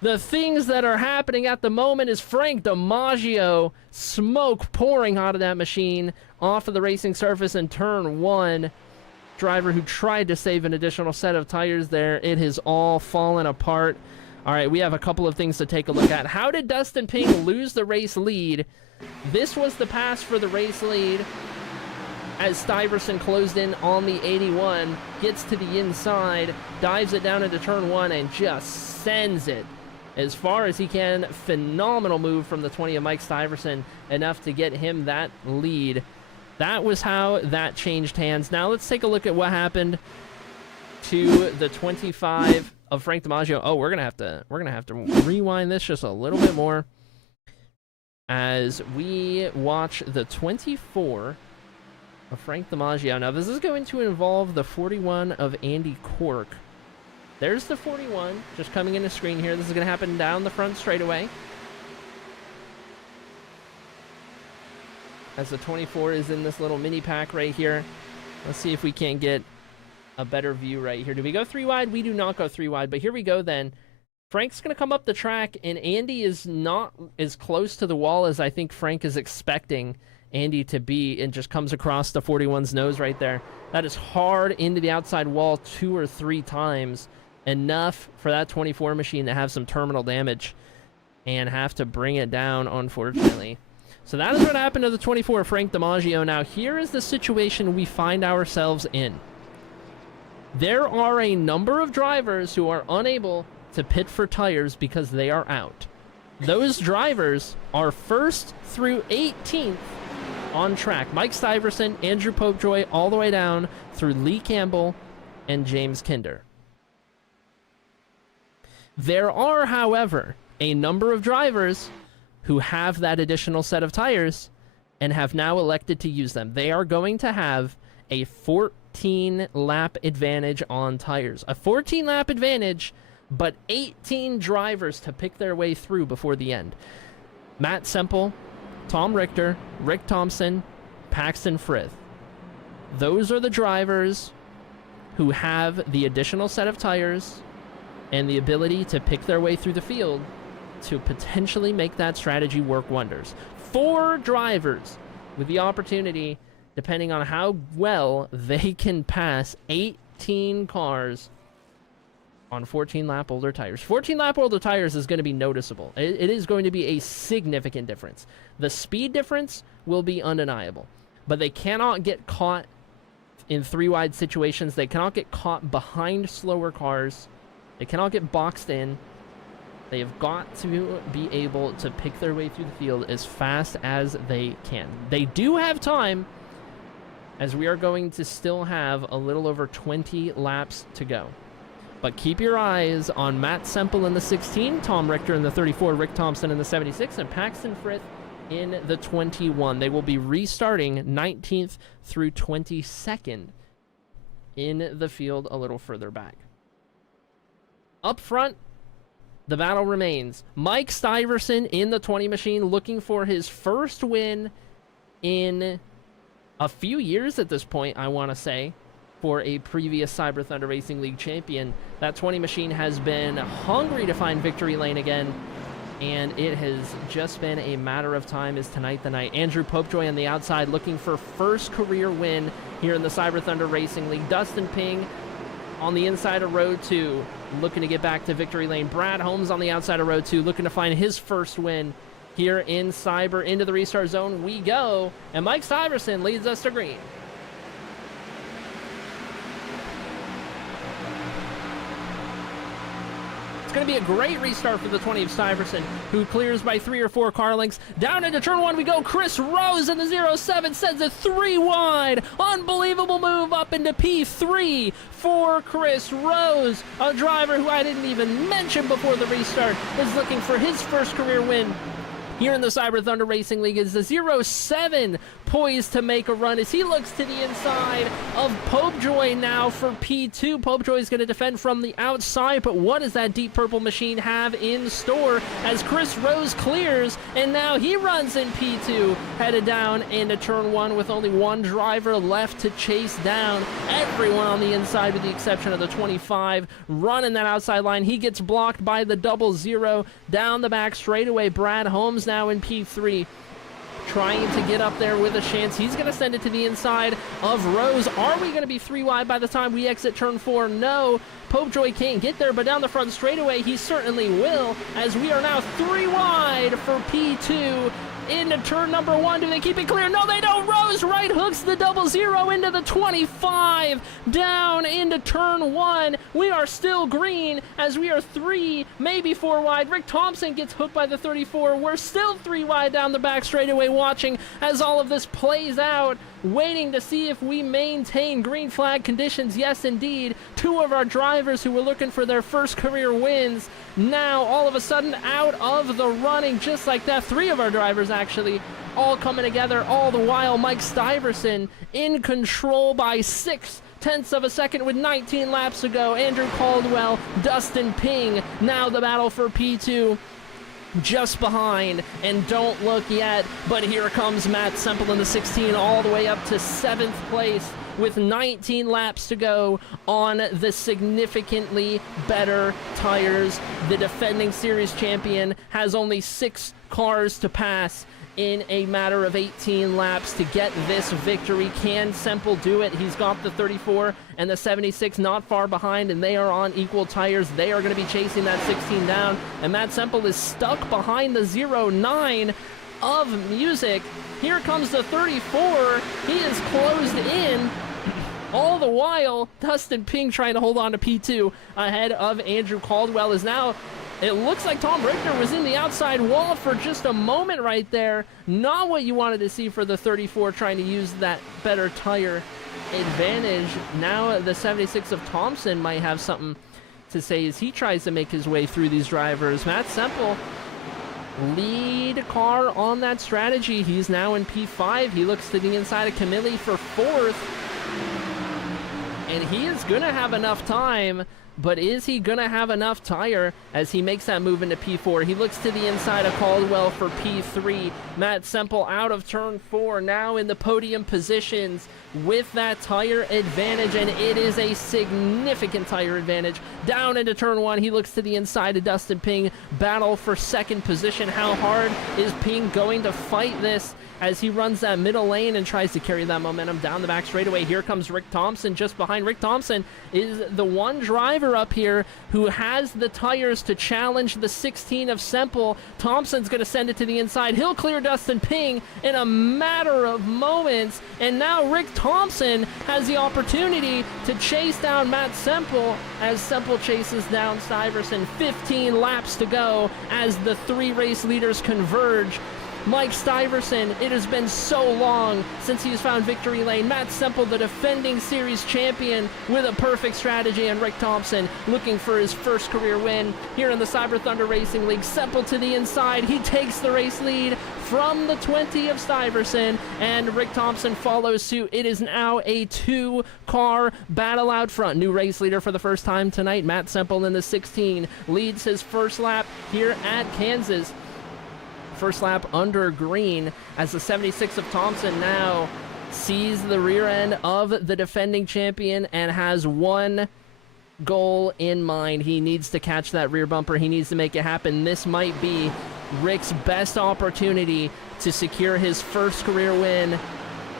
The things that are happening at the moment is Frank DiMaggio, smoke pouring out of that machine off of the racing surface in turn 1. Driver who tried to save an additional set of tires there. It has all fallen apart. All right, we have a couple of things to take a look at. How did Dustin Pink lose the race lead? This was the pass for the race lead as Stuyvesant closed in on the 81, gets to the inside, dives it down into turn 1, and just sends it as far as he can. Phenomenal move from the 20 of Mike Stuyvesant, enough to get him that lead. That was how that changed hands. Now let's take a look at what happened to the 25 of Frank DiMaggio. Oh, we're gonna have to rewind this just a little bit more as we watch the 24 of Frank DiMaggio. Now this is going to involve the 41 of Andy Cork. There's the 41 just coming in the screen here. This is gonna happen down the front straightaway, as the 24 is in this little mini pack right here. Let's see if we can't get a better view right here. Do we go 3 wide? We do not go 3 wide, but here we go then. Frank's going to come up the track, and Andy is not as close to the wall as I think Frank is expecting Andy to be, and just comes across the 41's nose right there. That is hard into the outside wall 2 or 3 times. Enough for that 24 machine to have some terminal damage and have to bring it down, unfortunately. So that is what happened to the 24 Frank DiMaggio. Now here is the situation we find ourselves in. There are a number of drivers who are unable to pit for tires because they are out. Those drivers are 1st through 18th on track. Mike Stuyvesant, Andrew Popejoy, all the way down through Lee Campbell and James Kinder. There are, however, a number of drivers who have that additional set of tires and have now elected to use them. They are going to have a 14-lap advantage on tires. A 14-lap advantage, but 18 drivers to pick their way through before the end. Matt Semple, Tom Richter, Rick Thompson, Paxton Frith. Those are the drivers who have the additional set of tires and the ability to pick their way through the field to potentially make that strategy work wonders. 4 drivers with the opportunity, depending on how well they can pass 18 cars on 14-lap older tires. 14-lap older tires is going to be noticeable. It is going to be a significant difference. The speed difference will be undeniable, but they cannot get caught in 3-wide situations. They cannot get caught behind slower cars. They cannot get boxed in. They have got to be able to pick their way through the field as fast as they can. They do have time, as we are going to still have a little over 20 laps to go. But keep your eyes on Matt Semple in the 16, Tom Richter in the 34, Rick Thompson in the 76, and Paxton Frith in the 21. They will be restarting 19th through 22nd in the field a little further back. Up front, the battle remains. Mike Stuyvesant in the 20 machine, looking for his first win in a few years at this point, I want to say, for a previous Cyber Thunder Racing League champion. That 20 machine has been hungry to find victory lane again, and it has just been a matter of time. Is tonight the night? Andrew Popejoy on the outside, looking for first career win here in the Cyber Thunder Racing League. Dustin Ping on the inside of row 2, looking to get back to victory lane. Brad Holmes on the outside of row 2, looking to find his first win here in Cyber. Into the restart zone we go, and Mike Stuyvesant leads us to green. It's going to be a great restart for the 20 of Stuyvesant, who clears by 3 or 4 car lengths. Down into turn 1 we go. Chris Rose in the 07 sends it 3 wide. Unbelievable move up into P3 for Chris Rose, a driver who I didn't even mention before the restart, is looking for his first career win. here in the Cyber Thunder Racing League is the 07 poised to make a run as he looks to the inside of Popejoy now for P2. Popejoy is going to defend from the outside, but what does that Deep Purple machine have in store as Chris Rose clears, and now he runs in P2, headed down into turn 1 with only one driver left to chase down everyone on the inside with the exception of the 25 running that outside line. He gets blocked by the 00 down the back straightaway. Brad Holmes now in P3, trying to get up there with a chance. He's going to send it to the inside of Rose. Are we going to be 3 wide by the time we exit turn 4? No. Popejoy can't get there, but down the front straightaway, he certainly will, as we are now 3 wide for P2. Into turn number 1. Do they keep it clear? No, they don't. Rose right hooks the 00 into the 25. Down into turn 1. We are still green as we are 3, maybe 4 wide. Rick Thompson gets hooked by the 34. We're still 3 wide down the back straightaway, watching as all of this plays out, waiting to see if we maintain green flag conditions. Yes, indeed. 2 of our drivers who were looking for their first career wins now all of a sudden out of the running just like that. 3 of our drivers actually all coming together, all the while Mike Stuyvesant in control by 0.6 of a second with 19 laps to go. Andrew Caldwell, Dustin Ping, now the battle for P2 just behind, and don't look yet, but here comes Matt Semple in the 16 all the way up to 7th place with 19 laps to go on the significantly better tires. The defending series champion has only 6 cars to pass in a matter of 18 laps to get this victory. Can Semple do it? He's got the 34 and the 76 not far behind, and they are on equal tires. They are going to be chasing that 16 down, and Matt Semple is stuck behind the 09 of Music. Here comes the 34. He is closed in. All the while, Dustin Ping trying to hold on to P2 ahead of Andrew Caldwell is now. It looks like Tom Richter was in the outside wall for just a moment right there. Not what you wanted to see for the 34 trying to use that better tire advantage. Now the 76 of Thompson might have something to say as he tries to make his way through these drivers. Matt Semple, lead car on that strategy. He's now in P5. He looks to the inside of Camilli for 4th. And he is going to have enough time, but is he going to have enough tire as he makes that move into P4? He looks to the inside of Caldwell for P3. Matt Semple out of turn 4, now in the podium positions with that tire advantage, and it is a significant tire advantage. Down into turn 1, he looks to the inside of Dustin Ping. Battle for 2nd position. How hard is Ping going to fight this as he runs that middle lane and tries to carry that momentum down the back straightaway? Here comes Rick Thompson just behind. Rick Thompson is the one driver up here who has the tires to challenge the 16 of Semple. Thompson's going to send it to the inside. He'll clear Dustin Ping in a matter of moments, and now Rick Thompson has the opportunity to chase down Matt Semple as Semple chases down Stuyvesant. 15 laps to go as the 3 race leaders converge. Mike Stuyvesant, it has been so long since he's found victory lane. Matt Semple, the defending series champion with a perfect strategy, and Rick Thompson looking for his first career win here in the Cyber Thunder Racing League. Semple to the inside. He takes the race lead from the 20 of Stuyvesant, and Rick Thompson follows suit. It is now a 2-car battle out front. New race leader for the first time tonight. Matt Semple in the 16 leads his first lap here at Kansas. First lap under green as the 76 of Thompson now sees the rear end of the defending champion and has one goal in mind. He needs to catch that rear bumper. He needs to make it happen. This might be Rick's best opportunity to secure his first career win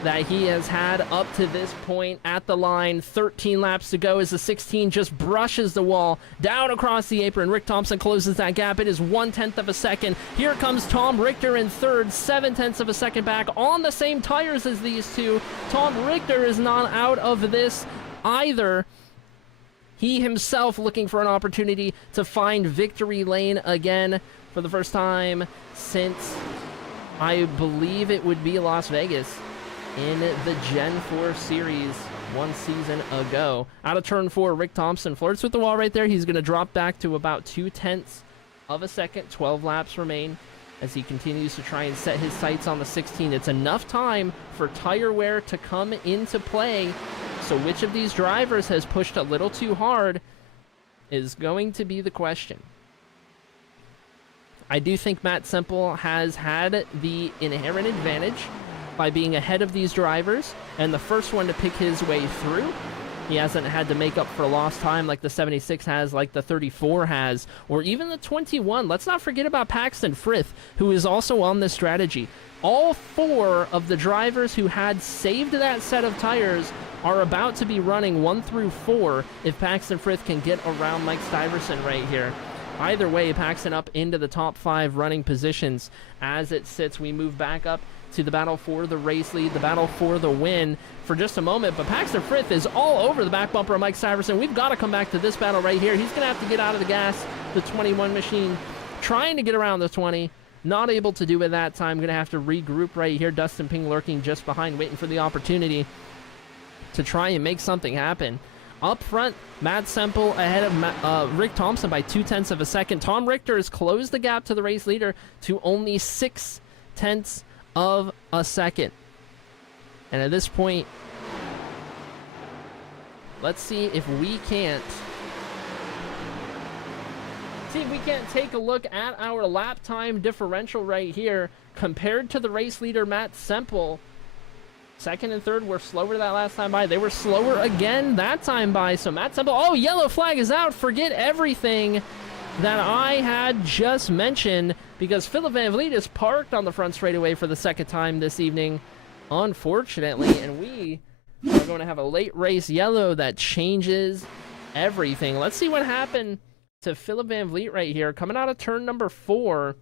that he has had up to this point at the line. 13 laps to go as the 16 just brushes the wall down across the apron. Rick Thompson closes that gap. It is 1/10 of a second. Here comes Tom Richter in third, 7/10 of a second back on the same tires as these two. Tom Richter is not out of this either. He himself looking for an opportunity to find victory lane again for the first time since, I believe it would be Las Vegas in the Gen 4 series 1 season ago. Out of turn 4, Rick Thompson flirts with the wall right there. He's going to drop back to about 2/10 of a second. 12 laps remain as he continues to try and set his sights on the 16. It's enough time for tire wear to come into play. So which of these drivers has pushed a little too hard is going to be the question. I do think Matt Semple has had the inherent advantage by being ahead of these drivers and the first one to pick his way through. He hasn't had to make up for lost time like the 76 has, like the 34 has, or even the 21. Let's not forget about Paxton Frith, who is also on this strategy. All 4 of the drivers who had saved that set of tires are about to be running 1 through 4 if Paxton Frith can get around Mike Stiverson right here. Either way, Paxton up into the top 5 running positions. As it sits, we move back up to the battle for the race lead, the battle for the win for just a moment. But Paxton Frith is all over the back bumper of Mike Stiverson. We've got to come back to this battle right here. He's going to have to get out of the gas, the 21 machine, trying to get around the 20. Not able to do it that time. Going to have to regroup right here. Dustin Ping lurking just behind, waiting for the opportunity to try and make something happen. Up front, Matt Semple ahead of Rick Thompson by 0.2 of a second. Tom Richter has closed the gap to the race leader to only 0.6 of a second. And at this point, let's see if we can't take a look at our lap time differential right here compared to the race leader Matt Semple. Second and third were slower that last time by. They were slower again that time by. So Matt Semple, oh, yellow flag is out. Forget everything that I had just mentioned, because Philip Van Vliet is parked on the front straightaway for the second time this evening, unfortunately. And we are going to have a late race yellow that changes everything. Let's see what happened to Philip Van Vliet right here. Coming out of turn number 4,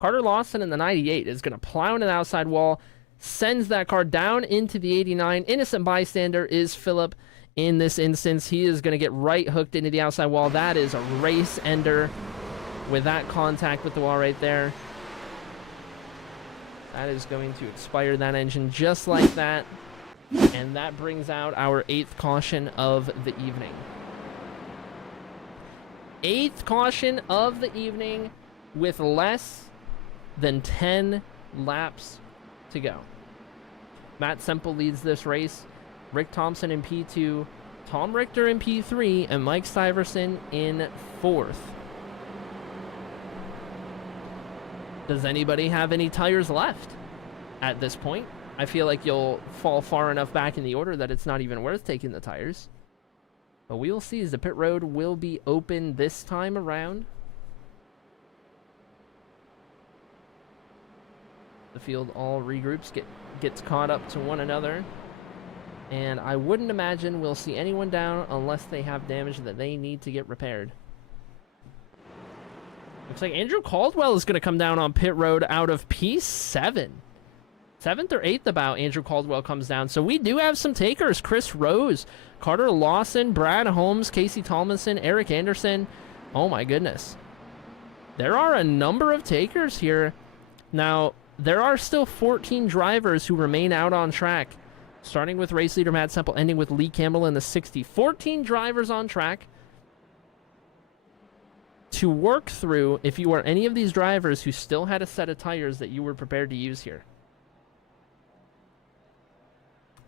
Carter Lawson in the 98 is going to plow into the outside wall, sends that car down into the 89. Innocent bystander is Philip in this instance. He is going to get right hooked into the outside wall. That is a race ender with that contact with the wall right there. That is going to expire that engine just like that. And that brings out our 8th caution of the evening. 8th caution of the evening with less than 10 laps to go. Matt Semple leads this race. Rick Thompson in P2, Tom Richter in P3, and Mike Stiverson in 4th. Does anybody have any tires left at this point? I feel like you'll fall far enough back in the order that it's not even worth taking the tires. But we will see as the pit road will be open this time around. The field all regroups, gets caught up to one another, and I wouldn't imagine we'll see anyone down unless they have damage that they need to get repaired. Looks like Andrew Caldwell is going to come down on pit road out of P7. 7th or 8th about Andrew Caldwell comes down. So we do have some takers. Chris Rose, Carter Lawson, Brad Holmes, Casey Tomlinson, Eric Anderson. Oh my goodness. There are a number of takers here. Now, there are still 14 drivers who remain out on track, starting with race leader Matt Semple, ending with Lee Campbell in the 60. 14 drivers on track to work through if you are any of these drivers who still had a set of tires that you were prepared to use here.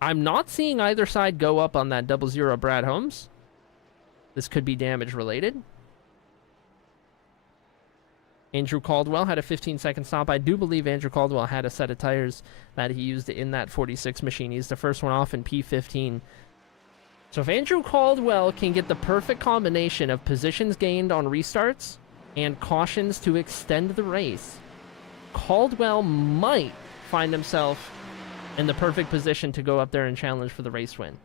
I'm not seeing either side go up on that 00 Brad Holmes. This could be damage related. Andrew Caldwell had a 15-second stop. I do believe Andrew Caldwell had a set of tires that he used in that 46 machine. He's the first one off in P15. So if Andrew Caldwell can get the perfect combination of positions gained on restarts and cautions to extend the race, Caldwell might find himself in the perfect position to go up there and challenge for the race win.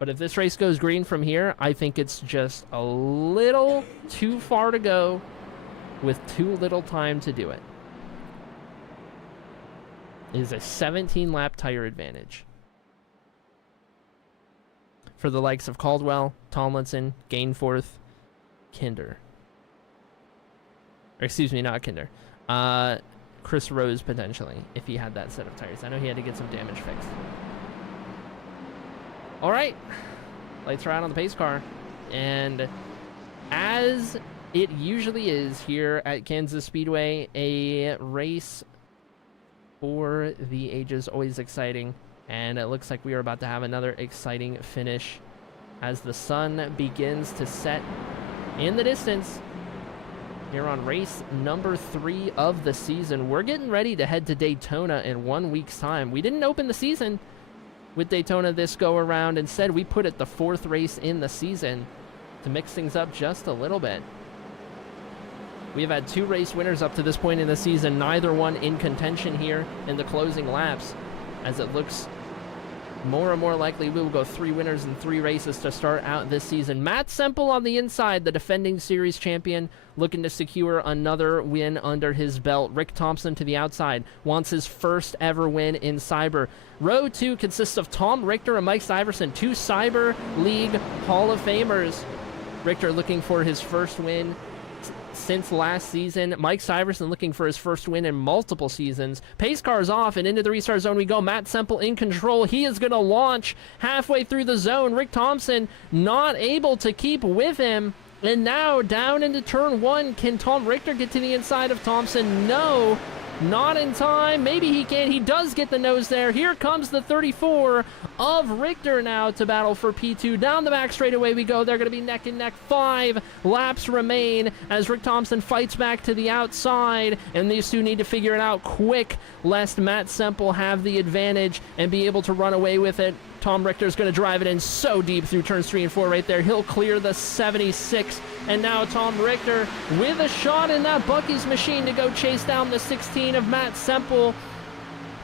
But if this race goes green from here, I think it's just a little too far to go with too little time to do it. It is a 17-lap tire advantage for the likes of Caldwell, Tomlinson, Gainforth, Kinder. Or excuse me, not Kinder. Chris Rose, potentially, if he had that set of tires. I know he had to get some damage fixed. All right. Lights are out on the pace car. And as It usually is here at Kansas Speedway. A race for the ages, always exciting. And it looks like we are about to have another exciting finish as the sun begins to set in the distance here on race number 3 of the season. We're getting ready to head to Daytona in 1 week's time. We didn't open the season with Daytona this go around. Instead, we put it the 4th race in the season to mix things up just a little bit. We have had 2 race winners up to this point in the season, neither one in contention here in the closing laps, as it looks more and more likely we will go 3 winners in 3 races to start out this season. Matt Semple on the inside, the defending series champion, looking to secure another win under his belt. Rick Thompson to the outside, wants his first ever win in Cyber. Row 2 consists of Tom Richter and Mike Syverson, 2 Cyber League Hall of Famers. Richter looking for his first win since last season. Mike Syverson looking for his first win in multiple seasons. Pace cars off and into the restart zone we go. Matt Semple in control. He is going to launch halfway through the zone. Rick Thompson not able to keep with him. And now down into turn 1. Can Tom Richter get to the inside of Thompson? No, not in time. Maybe he can. He does get the nose there. Here comes the 34 of Richter now to battle for P2. Down the back straightaway we go. They're going to be neck and neck. 5 laps remain as Rick Thompson fights back to the outside, and these two need to figure it out quick lest Matt Semple have the advantage and be able to run away with it. Tom Richter's going to drive it in so deep through turns 3 and 4 right there. He'll clear the 76. And now Tom Richter with a shot in that Bucky's machine to go chase down the 16 of Matt Semple.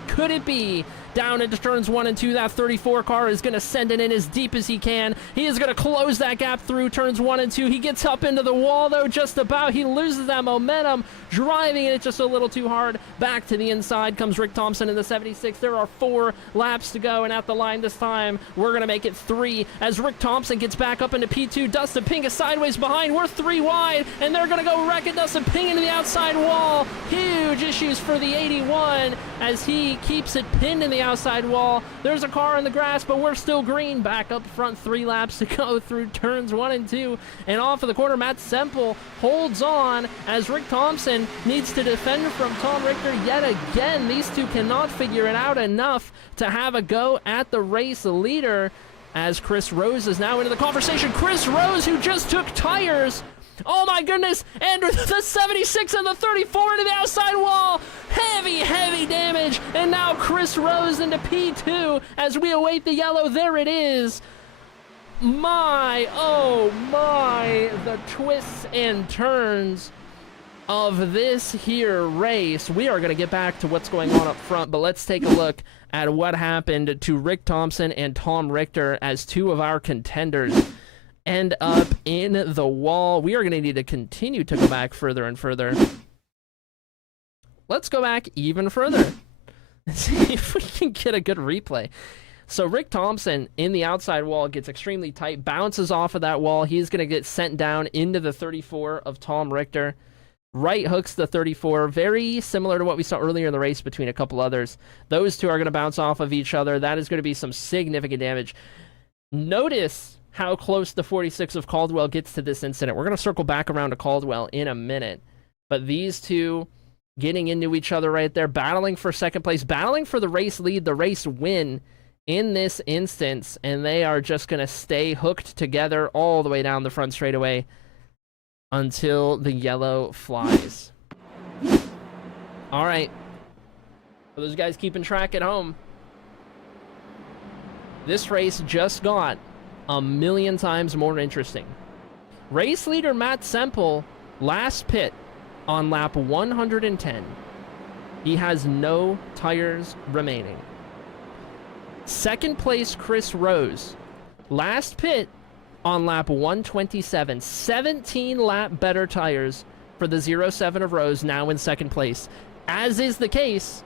Could it be? Down into turns 1 and 2, that 34 car is going to send it in as deep as he can. He is going to close that gap through turns 1 and 2. He gets up into the wall, though, just about. He loses that momentum, driving it just a little too hard. Back to the inside comes Rick Thompson in the 76. There are 4 laps to go, and at the line this time, we're going to make it 3 as Rick Thompson gets back up into P2. Dustin Pink is sideways behind. We're 3 wide, and they're going to go wreck it. Dustin Pink into the outside wall. Huge issues for the 81 as he keeps it pinned in the outside wall. There's a car in the grass, but we're still green. Back up front, 3 laps to go through turns 1 and 2. And off of the corner, Matt Semple holds on as Rick Thompson needs to defend from Tom Richter yet again. These two cannot figure it out enough to have a go at the race leader as Chris Rose is now into the conversation. Chris Rose, who just took tires. Oh my goodness, and the 76 and the 34 into the outside wall. Heavy damage, and now Chris Rose into P2 as we await the yellow. There it is. Oh my, the twists and turns of this here race. We are going to get back to what's going on up front, but let's take a look at what happened to Rick Thompson and Tom Richter as 2 of our contenders end up in the wall. We are going to need to continue to go back further and further. Let's go back even further and see if we can get a good replay. So Rick Thompson in the outside wall gets extremely tight, bounces off of that wall. He's going to get sent down into the 34 of Tom Richter. Right hooks the 34, very similar to what we saw earlier in the race between a couple others. Those two are going to bounce off of each other. That is going to be some significant damage. Notice how close the 46 of Caldwell gets to this incident. We're going to circle back around to Caldwell in a minute. But these two getting into each other right there, battling for second place, battling for the race lead, the race win in this instance. And they are just going to stay hooked together all the way down the front straightaway until the yellow flies. All right. For those guys keeping track at home, this race just got a million times more interesting. Race leader Matt Semple, last pit on lap 110. He has no tires remaining. Second place Chris Rose, last pit on lap 127. 17 lap better tires for the 07 of Rose, now in second place. As is the case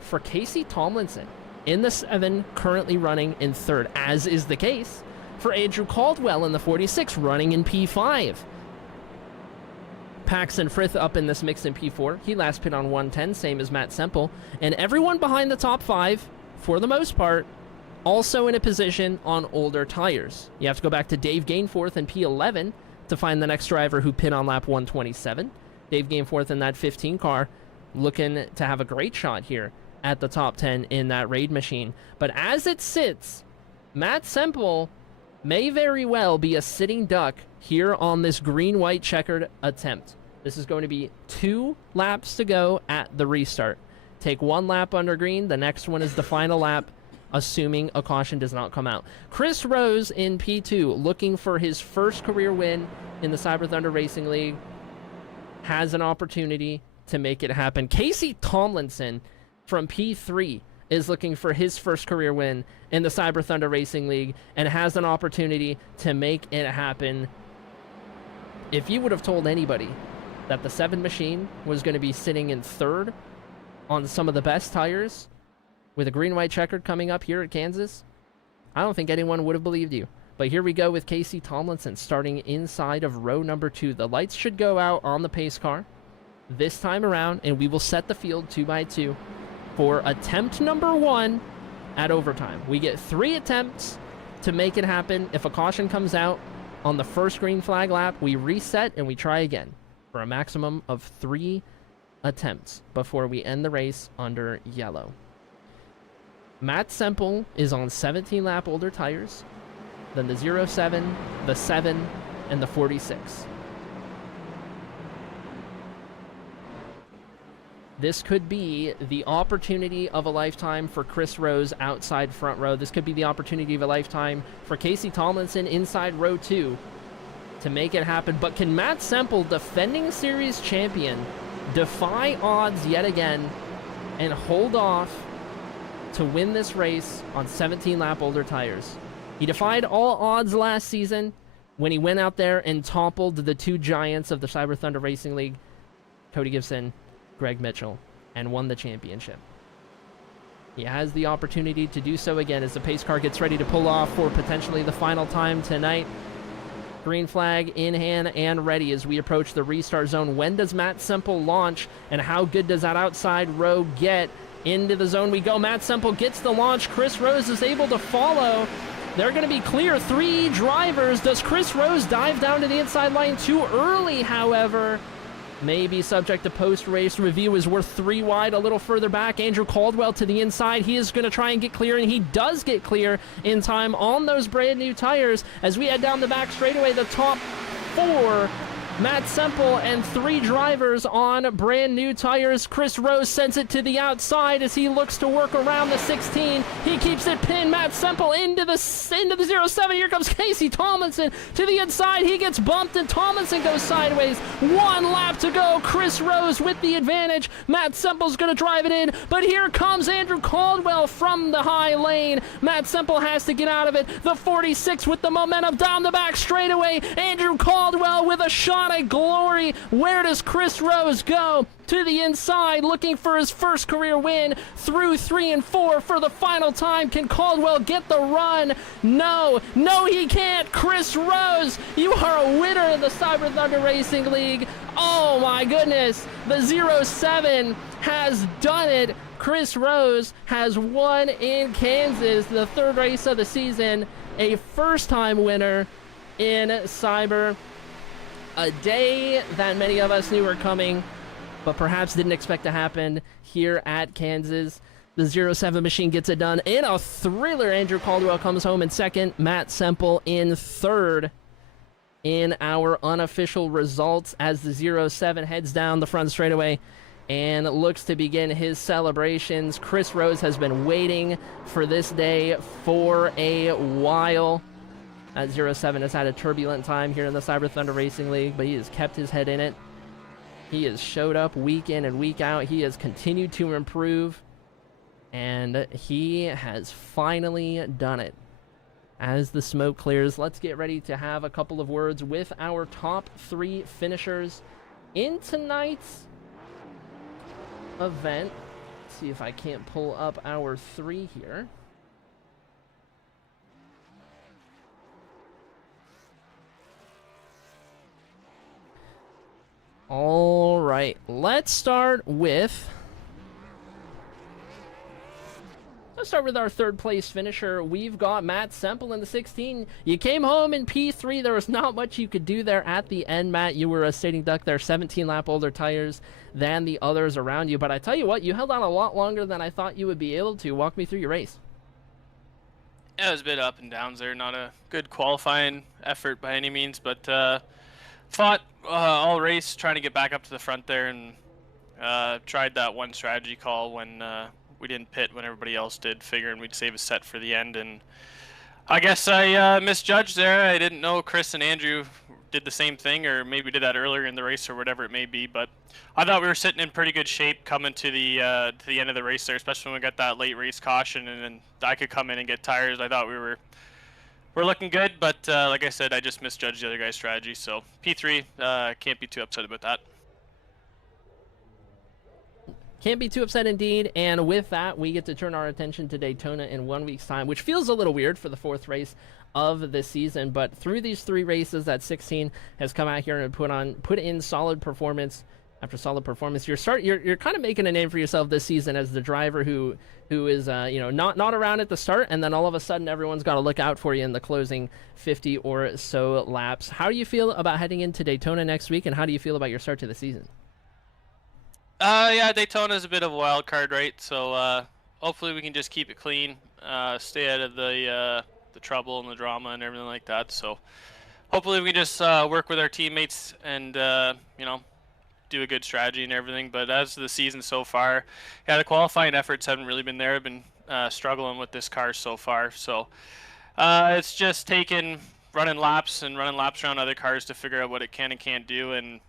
for Casey Tomlinson in the 7, currently running in third. As is the case for Andrew Caldwell in the 46, running in P5. Paxton Frith up in this mix in P4. He last pit on 110, same as Matt Semple. And everyone behind the top 5, for the most part, also in a position on older tires. You have to go back to Dave Gainforth in P11, to find the next driver who pit on lap 127. Dave Gameforth in that 15 car, looking to have a great shot here at the top 10 in that raid machine. But as it sits, Matt Semple may very well be a sitting duck here on this green-white checkered attempt. This is going to be 2 laps to go at the restart. Take 1 lap under green. The next one is the final lap, assuming a caution does not come out. Chris Rose in P2, looking for his first career win in the Cyber Thunder Racing League, has an opportunity to make it happen. Casey Tomlinson from P3 is looking for his first career win in the Cyber Thunder Racing League and has an opportunity to make it happen. If you would have told anybody that the 7 machine was going to be sitting in 3rd on some of the best tires with a green-white checkered coming up here at Kansas, I don't think anyone would have believed you. But here we go with Casey Tomlinson starting inside of row number 2. The lights should go out on the pace car this time around, and we will set the field 2 by 2 for attempt number 1 at overtime. We get 3 attempts to make it happen. If a caution comes out on the first green flag lap, we reset and we try again for a maximum of 3 attempts before we end the race under yellow. Matt Semple is on 17 lap older tires than the 07, the 7, and the 46. This could be the opportunity of a lifetime for Chris Rose outside front row. This could be the opportunity of a lifetime for Casey Tomlinson inside row 2 to make it happen. But can Matt Semple, defending series champion, defy odds yet again and hold off to win this race on 17 lap older tires? He defied all odds last season when he went out there and toppled the 2 giants of the Cyber Thunder Racing League, Cody Gibson, Greg Mitchell, and won the championship. He has the opportunity to do so again as the pace car gets ready to pull off for potentially the final time tonight. Green flag in hand and ready as we approach the restart zone. When does Matt Semple launch, and how good does that outside row get? Into the zone we go. Matt Semple gets the launch. Chris Rose is able to follow. They're going to be clear. 3 drivers. Does Chris Rose dive down to the inside line too early, however? Maybe subject to post-race review, is worth 3 wide a little further back. Andrew Caldwell to the inside. He is going to try and get clear, and he does get clear in time on those brand new tires. As we head down the back straightaway, the top 4, Matt Semple and 3 drivers on brand new tires. Chris Rose sends it to the outside as he looks to work around the 16. He keeps it pinned. Matt Semple into the 07. Here comes Casey Tomlinson to the inside. He gets bumped and Tomlinson goes sideways. 1 lap to go. Chris Rose with the advantage. Matt Semple's going to drive it in, but here comes Andrew Caldwell from the high lane. Matt Semple has to get out of it. The 46 with the momentum down the back straightaway. Andrew Caldwell with a shot at glory. Where does Chris Rose go? To the inside, looking for his first career win through 3 and 4 for the final time. Can Caldwell get the run? No, he can't. Chris Rose, you are a winner in the Cyber Thunder Racing League. Oh my goodness, the 07 has done it. Chris Rose has won in Kansas, the 3rd race of the season, a first-time winner in Cyber. A day that many of us knew were coming, but perhaps didn't expect to happen here at Kansas. The 07 machine gets it done in a thriller. Andrew Caldwell comes home in 2nd. Matt Semple in 3rd in our unofficial results as the 07 heads down the front straightaway and looks to begin his celebrations. Chris Rose has been waiting for this day for a while. That 07 has had a turbulent time here in the Cyber Thunder Racing League, but he has kept his head in it. He has showed up week in and week out. He has continued to improve, and he has finally done it. As the smoke clears, let's get ready to have a couple of words with our top 3 finishers in tonight's event. Let's see if I can't pull up our 3 here. All right, let's start with to start with our third place finisher. We've got Matt Semple in the 16. You came home in P3. There was not much you could do there at the end, Matt. You were a sitting duck there, 17 lap older tires than the others around you. But I tell you what, you held on a lot longer than I thought you would be able to. Walk me through your race. Yeah, it was a bit up and downs there. Not a good qualifying effort by any means, but fought all race trying to get back up to the front there, and tried that one strategy call when we didn't pit when everybody else did, figuring we'd save a set for the end. And I guess I misjudged there. I didn't know Chris and Andrew did the same thing, or maybe did that earlier in the race or whatever it may be. But I thought we were sitting in pretty good shape coming to the end of the race there, especially when we got that late race caution, and then I could come in and get tires. I thought we're looking good, but like I said, I just misjudged the other guy's strategy. So P3, can't be too upset about that. Can't be too upset indeed. And with that, we get to turn our attention to Daytona in 1 week's time, which feels a little weird for the fourth race of the season. But through these 3 races, that 16 has come out here and put in solid performance after solid performance. You're kind of making a name for yourself this season as the driver who is not around at the start, and then all of a sudden everyone's got to look out for you in the closing 50 or so laps. How do you feel about heading into Daytona next week, and how do you feel about your start to the season? Yeah, Daytona is a bit of a wild card, right? So hopefully we can just keep it clean, stay out of the trouble and the drama and everything like that. So hopefully we can just work with our teammates and do a good strategy and everything. But as the season so far, yeah, the qualifying efforts haven't really been there. I've been struggling with this car so far. So it's just taken running laps around other cars to figure out what it can and can't do. And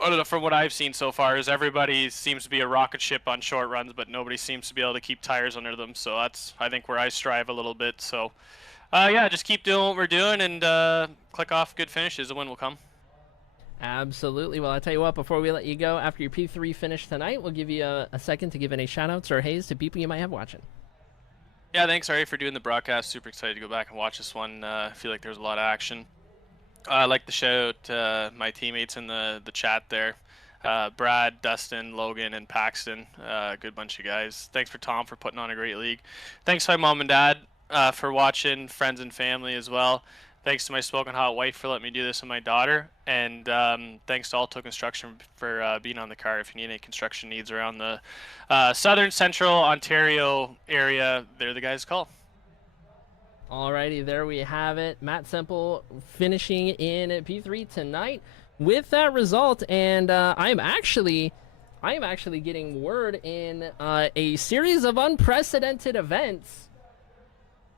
I don't know, from what I've seen so far, is everybody seems to be a rocket ship on short runs, but nobody seems to be able to keep tires under them. So that's, I think, where I strive a little bit. So yeah, just keep doing what we're doing and click off good finishes. The win will come. Absolutely. Well, I'll tell you what, before we let you go, after your P3 finish tonight, we'll give you a second to give any shout-outs or haze to people you might have watching. Yeah, thanks, Arie, for doing the broadcast. Super excited to go back and watch this one. I feel like there's a lot of action. I like to shout out my teammates in the chat there. Brad, Dustin, Logan, and Paxton. Good bunch of guys. Thanks for Tom for putting on a great league. Thanks to my mom and dad for watching, friends and family as well. Thanks to my smoking hot wife for letting me do this with my daughter. And thanks to Alto Construction for being on the car. If you need any construction needs around the southern central Ontario area, they're the guys to call. Alrighty, there we have it. Matt Semple finishing in P3 tonight with that result, and I am actually getting word in a series of unprecedented events,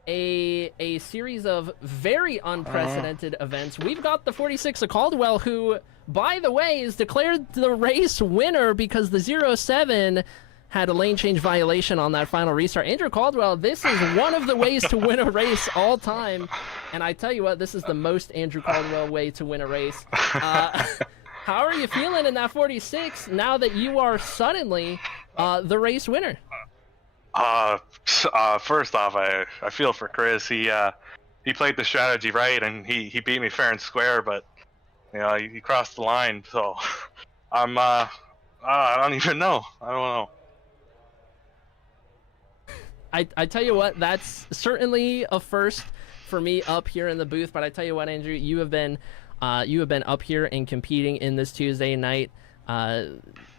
a series of very unprecedented events. We've got the 46 of Caldwell, who, by the way, is declared the race winner because the 07 had a lane change violation on that final restart. Andrew Caldwell, this is one of the ways to win a race all time. And I tell you what, this is the most Andrew Caldwell way to win a race. How are you feeling in that 46 now that you are suddenly the race winner? First off, I feel for Chris. He played the strategy right, and he beat me fair and square, but he crossed the line. So I don't even know. I don't know. I tell you what, that's certainly a first for me up here in the booth. But I tell you what, Andrew, you have been up here and competing in this Tuesday night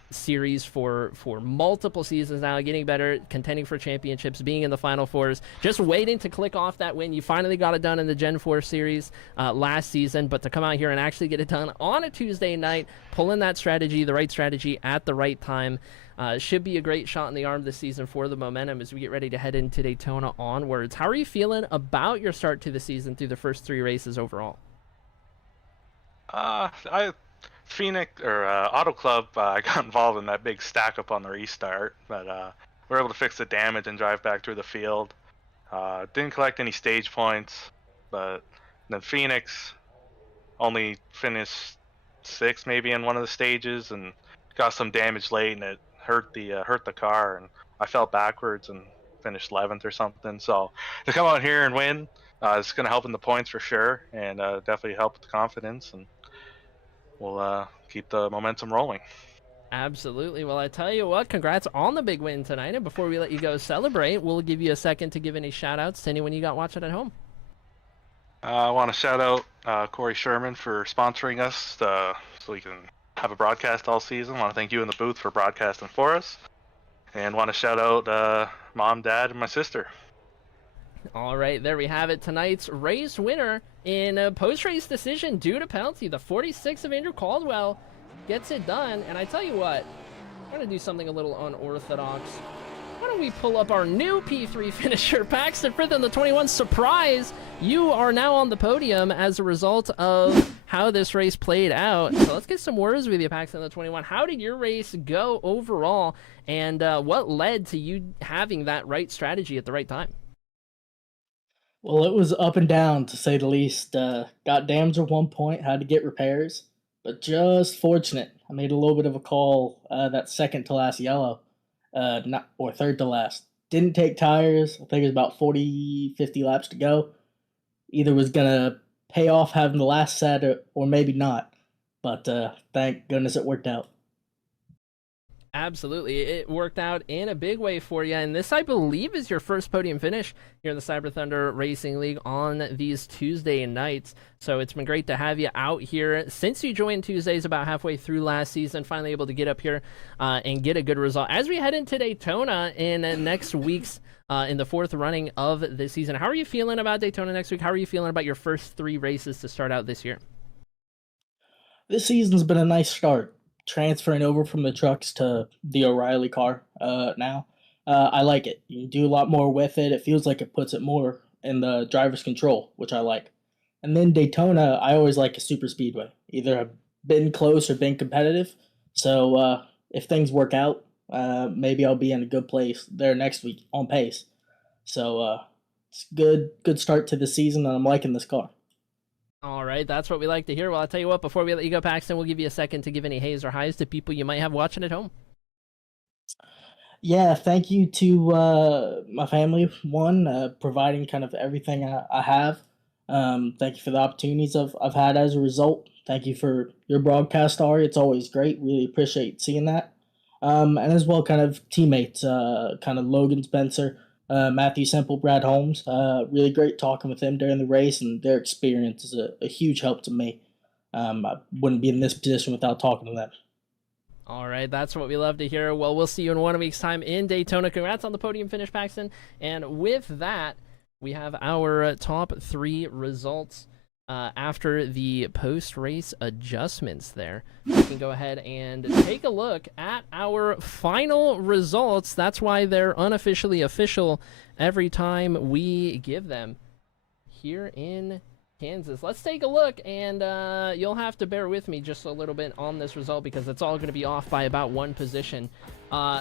series for multiple seasons now, getting better, contending for championships, being in the Final Fours, just waiting to click off that win. You finally got it done in the Gen 4 series last season, but to come out here and actually get it done on a Tuesday night, pulling that strategy, the right strategy at the right time, should be a great shot in the arm this season for the momentum as we get ready to head into Daytona onwards. How are you feeling about your start to the season through the first 3 races overall? Phoenix or Auto Club, I got involved in that big stack up on the restart, but we were able to fix the damage and drive back through the field. Didn't collect any stage points, but then Phoenix only finished 6th maybe in one of the stages and got some damage late, and it hurt the car, and I fell backwards and finished 11th or something. So to come out here and win, it's going to help in the points for sure, and definitely help with the confidence, and we'll keep the momentum rolling. Absolutely. Well, I tell you what, congrats on the big win tonight. And before we let you go celebrate, we'll give you a second to give any shout outs to anyone you got watching at home. I want to shout out Corey Sherman for sponsoring us so we can have a broadcast all season. I want to thank you in the booth for broadcasting for us. And want to shout out Mom, Dad, and my sister. All right, there we have it. Tonight's race winner in a post-race decision due to penalty. The 46 of Andrew Caldwell gets it done. And I tell you what, I'm going to do something a little unorthodox. Why don't we pull up our new P3 finisher, Paxton Frith in the 21. Surprise! You are now on the podium as a result of how this race played out. So let's get some words with you, Paxton in the 21. How did your race go overall, and what led to you having that right strategy at the right time? Well, it was up and down, to say the least. Got damaged at one point, had to get repairs, but just fortunate. I made a little bit of a call that second to last yellow, or third to last. Didn't take tires. I think it was about 40, 50 laps to go. Either was going to pay off having the last set or maybe not, but thank goodness it worked out. Absolutely. It worked out in a big way for you. And this, I believe, is your first podium finish here in the Cyber Thunder Racing League on these Tuesday nights. So it's been great to have you out here since you joined Tuesdays about halfway through last season, finally able to get up here and get a good result. As we head into Daytona in next week's in the fourth running of the season, how are you feeling about Daytona next week? How are you feeling about your first 3 races to start out this year? This season's been a nice start. Transferring over from the trucks to the O'Reilly car now. I like it. You can do a lot more with it. It feels like it puts it more in the driver's control, which I like. And then Daytona, I always like a super speedway. Either I've been close or been competitive. So if things work out, maybe I'll be in a good place there next week on pace. So it's good start to the season, and I'm liking this car. All right, that's what we like to hear. Well, I'll tell you what, before we let you go, Paxton, we'll give you a second to give any hays or highs to people you might have watching at home. Yeah, thank you to my family, providing kind of everything I have. Thank you for the opportunities I've had as a result. Thank you for your broadcast, Arie. It's always great. Really appreciate seeing that. And as well, kind of teammates, kind of Logan Spencer, Matthew Semple, Brad Holmes. Really great talking with them during the race, and their experience is a huge help to me. I wouldn't be in this position without talking to them. All right, that's what we love to hear. Well, we'll see you in 1 week's time in Daytona. Congrats on the podium finish, Paxton. And with that, we have our top 3 results after the post-race adjustments there. We can go ahead and take a look at our final results. That's why they're unofficially official every time we give them here in Kansas. Let's take a look, and you'll have to bear with me just a little bit on this result because it's all going to be off by about 1 position.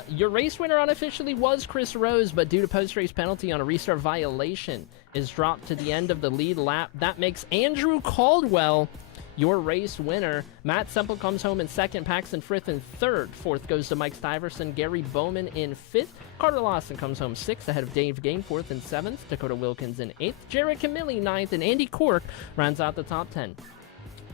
Your race winner unofficially was Chris Rose, but due to post-race penalty on a restart violation is dropped to the end of the lead lap. That makes Andrew Caldwell your race winner. Matt Semple comes home in 2nd, Paxton Frith in 3rd. 4th goes to Mike Stiverson, Gary Bowman in 5th. Carter Lawson comes home 6th ahead of Dave Gainforth in 7th. Dakota Wilkins in 8th. Jared Camilli 9th, and Andy Cork rounds out the top 10.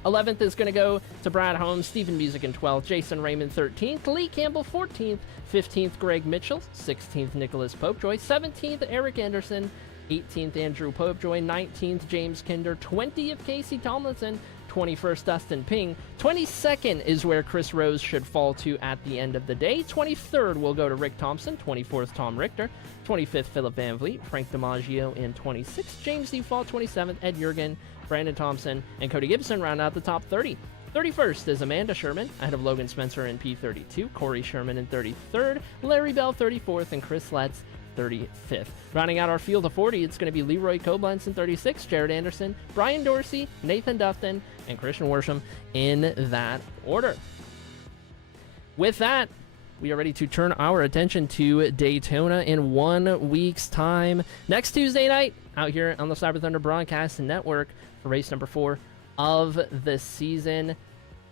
11th is going to go to Brad Holmes, Stephen Music in 12th, Jason Raymond 13th, Lee Campbell 14th, 15th Greg Mitchell, 16th Nicholas Popejoy, 17th Eric Anderson, 18th Andrew Popejoy, 19th James Kinder, 20th Casey Tomlinson, 21st Dustin Ping, 22nd is where Chris Rose should fall to at the end of the day, 23rd will go to Rick Thompson, 24th Tom Richter, 25th Philip Van Vliet, Frank DiMaggio in 26th, James Default 27th, Ed Jurgen, Brandon Thompson, and Cody Gibson round out the top 30. 31st is Amanda Sherman, ahead of Logan Spencer in P32, Corey Sherman in 33rd, Larry Bell 34th, and Chris Letts 35th. Rounding out our field of 40, it's going to be Leroy Koblenz in 36, Jared Anderson, Brian Dorsey, Nathan Dufton, and Christian Worsham in that order. With that, we are ready to turn our attention to Daytona in 1 week's time. Next Tuesday night, out here on the Cyber Thunder Broadcast Network for race number 4 of the season.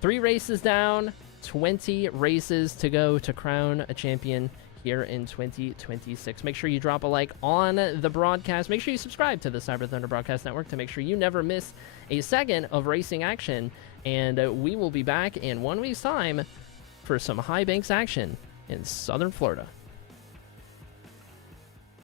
3 races down, 20 races to go to crown a champion here in 2026. Make sure you drop a like on the broadcast. Make sure you subscribe to the Cyber Thunder Broadcast Network to make sure you never miss a second of racing action. And we will be back in 1 week's time for some high banks action in Southern Florida.